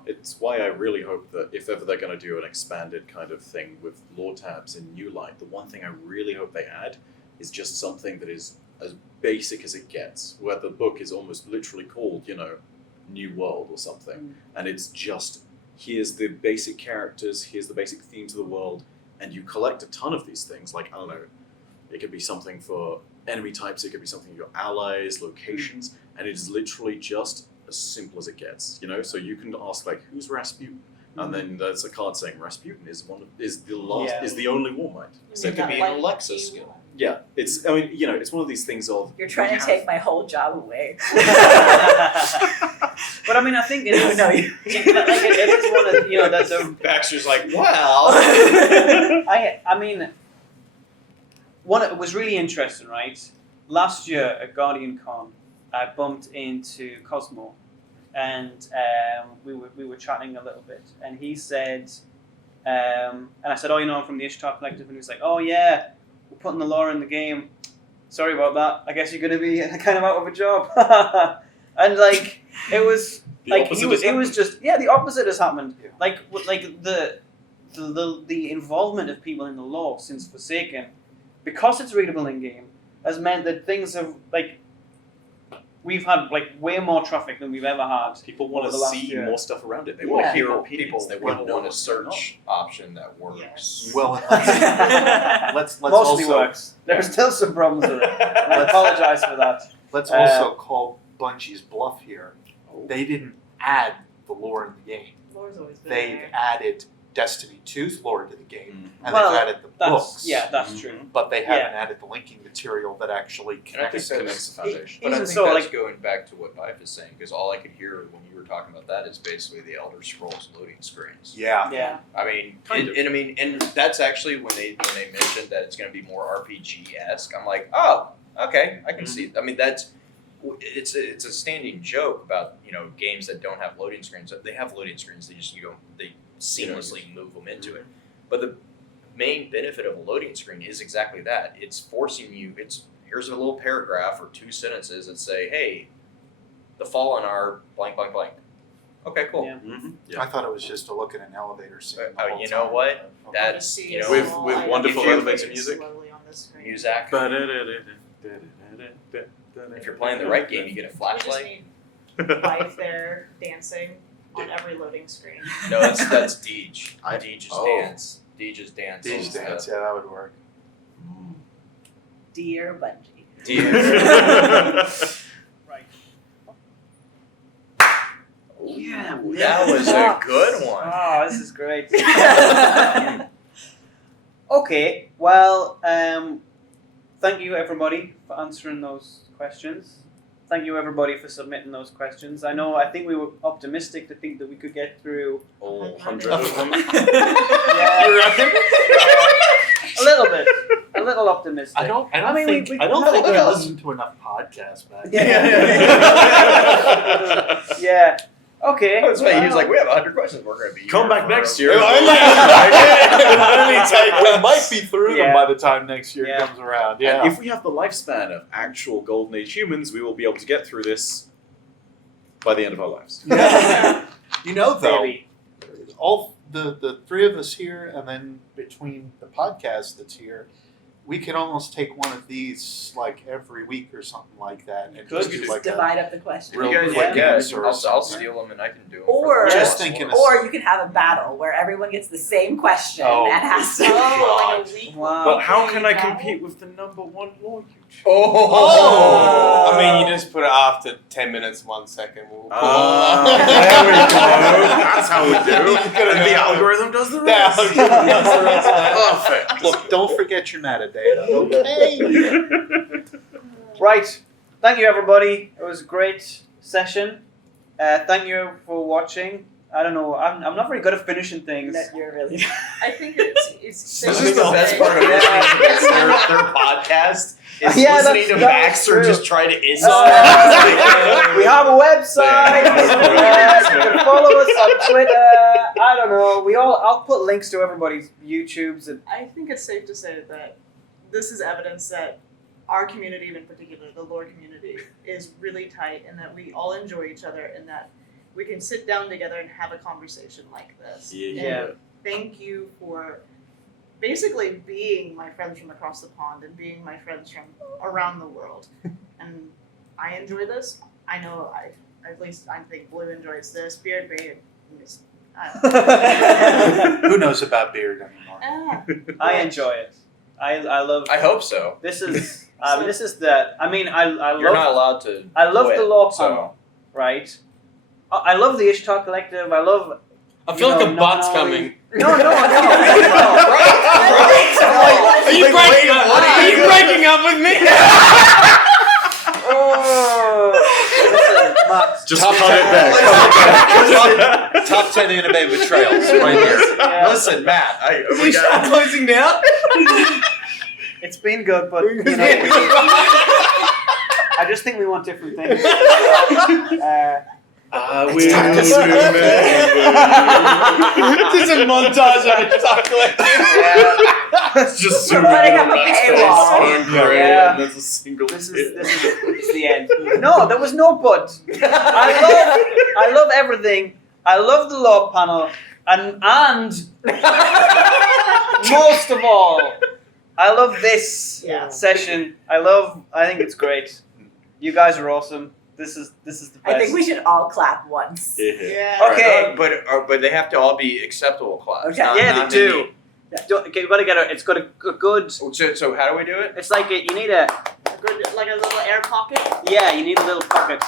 It's why I really hope that if ever they're going to do an expanded kind of thing with lore tabs in New Light, the one thing I really hope they add is just something that is as basic as it gets, where the book is almost literally called, New World or something, and it's just, here's the basic characters, here's the basic themes of the world, and you collect a ton of these things, like, I don't know, it could be something for enemy types, it could be something for your allies, locations, and it is literally just as simple as it gets, So you can ask, like, who's Rasputin? And then there's a card saying Rasputin is the only Warmind. So it could be an Alexa skill. Yeah, it's it's one of these things of You're trying to take my whole job away. But I mean, I think it is. No, it is one of that's a. Baxter's like, well. I mean, it was really interesting, right? Last year at GuardianCon, I bumped into Cosmo, and we were chatting a little bit, and he said, and I said, "Oh, I'm from the Ishtar Collective," and he was like, "Oh yeah, we're putting the lore in the game. Sorry about that. I guess you're going to be kind of out of a job." And like it was like it was just the opposite has happened. Yeah. Like the involvement of people in the lore since Forsaken, because it's readable in game, has meant that things have we've had way more traffic than we've ever had. people want over to the last see year. more stuff around it. They Yeah. want to hear People opinions. They want want a search option that works. Yes. Well, let's Mostly also works. There are still some problems with it. And I apologize for that. let's also call Bungie's bluff here. They didn't add the lore in the game. Lore's always been They've there. added Destiny 2's lore to the game, and Well, they've added the books. That's true. But they haven't added the linking material that actually And I think connects. connects the foundation. But I Even think so, that's like going back to what Life is saying, because all I could hear when you were talking about that is basically the Elder Scrolls loading screens. Yeah. yeah. I mean, Kind of. and that's actually when they mentioned that it's going to be more RPG-esque. I'm like, oh, okay, I can see. I mean, it's a standing joke about games that don't have loading screens. They have loading screens. They seamlessly move them into it. But the main benefit of a loading screen is exactly that. It's forcing you. Here's a little paragraph or 2 sentences that say, hey, the Fallen are blank blank blank. Okay, cool. Yeah. Mm-hmm. I thought it was just to look at an elevator scene. the Oh, whole you know time. what? That's See you a know With- small with item wonderful moving elevator music. slowly on the screen. music. If you're playing the right game, you get a We just flashlight. need Life there dancing on every loading screen. No, that's Deej. I- Deej's oh. dance. Deej's dance. Deej dance, yeah, that would work. Dear Bungie. Deej. Right. Yeah, that was a good one. Oh, this is great. Okay, well, thank you everybody for answering those questions. Thank you everybody for submitting those questions. I think we were optimistic to think that we could get through All 100 100 of them. Yeah. You reckon? a little bit. little optimistic. I don't I mean, think we I don't had a think I go. listened to enough podcasts back. Yeah. Okay. That's why he was like, we have 100 questions. We're going to be Come here back for- next year. We might be through them by the time next year comes around. Yeah. And if we have the lifespan of actual Golden Age humans, we will be able to get through this by the end of our lives. You know, though, Maybe. all the three of us here, and then between the podcast that's here, we could almost take one of these like every week or something like that, and Could. just We do could like Divide up the question. real You guys, quick yeah, answer or I'll something. steal them and I can do them. Or- Just thinking of- Or you could have a battle where everyone gets the same question Oh. and has to. Oh, like a week. Wow. But how can I compete with the number one law YouTuber? Oh! I mean, you just put it after 10 minutes, 1 second. We'll There we go. That's how we do. And the algorithm does the rest. Perfect. Look, don't forget your metadata. Okay. Right. Thank you, everybody. It was a great session. Thank you for watching. I don't know. I'm not very good at finishing things. That you're really. I think it's This is the best part of Yeah. listening to their podcast is Yeah, listening that's- to that's Baxter true. just try to insult. We have a website. You can follow us on Twitter. I don't know. I'll put links to everybody's YouTubes. And, I think it's safe to say that this is evidence that our community, in particular, the lore community, is really tight and that we all enjoy each other and that we can sit down together and have a conversation like this. Yeah. And thank you for basically being my friends from across the pond and being my friends from around the world. And I enjoy this. I know at least I think Blue enjoys this. Beard Bay is Who knows about beard anymore? I enjoy it. I love. I hope so. This is. This is the. I mean, I You're not love. allowed to. I love quit, the law so. panel, right? I love the Ishtar Collective. I love. I feel like a No, butt's no, coming. No. Are you breaking up? Are you breaking up with me? Listen, Max. Just Top cut 10 it back. Top 10 anime betrayals right here. Yeah. Listen, Matt. Is he start closing down? It's been good, but you know, I just think we want different things. It's time to zoom in. Just a montage of it collecting. It's just We're zooming putting in up a on Max's face. paywall. Going great, Yeah. and there's a single This hit. is the end. No, there was no but. I love everything. I love the law panel, and most of all, I love this Yeah. session. I think it's great. You guys are awesome. This is the best. I think we should all clap once. Yeah. Okay. But they have to all be acceptable claps. Okay. not- Yeah, not they do. many. Okay, you gotta get it. It's got a good. So how do we do it? It's like you need a. Like a little air pocket. Yeah, you need a little pocket.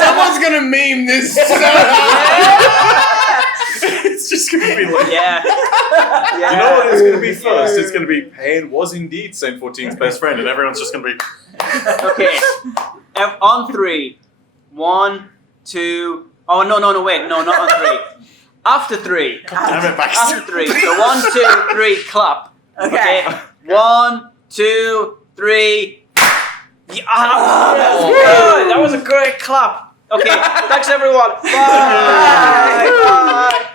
Someone's gonna meme this. It's just going to be like... Yeah. Yeah. You know what it's going to be first? It's going to be Payne was indeed Saint 14's best friend, and everyone's just going to be... Okay. On 3. 1, 2. Oh no! Wait, no, not on 3. After 3. Damn it, After Baxter. 3. So 1, 2, 3. Clap. Okay. 1, 2, 3. Yeah, that was Oh. good. That was a great clap. Okay. Thanks everyone. Bye. Bye.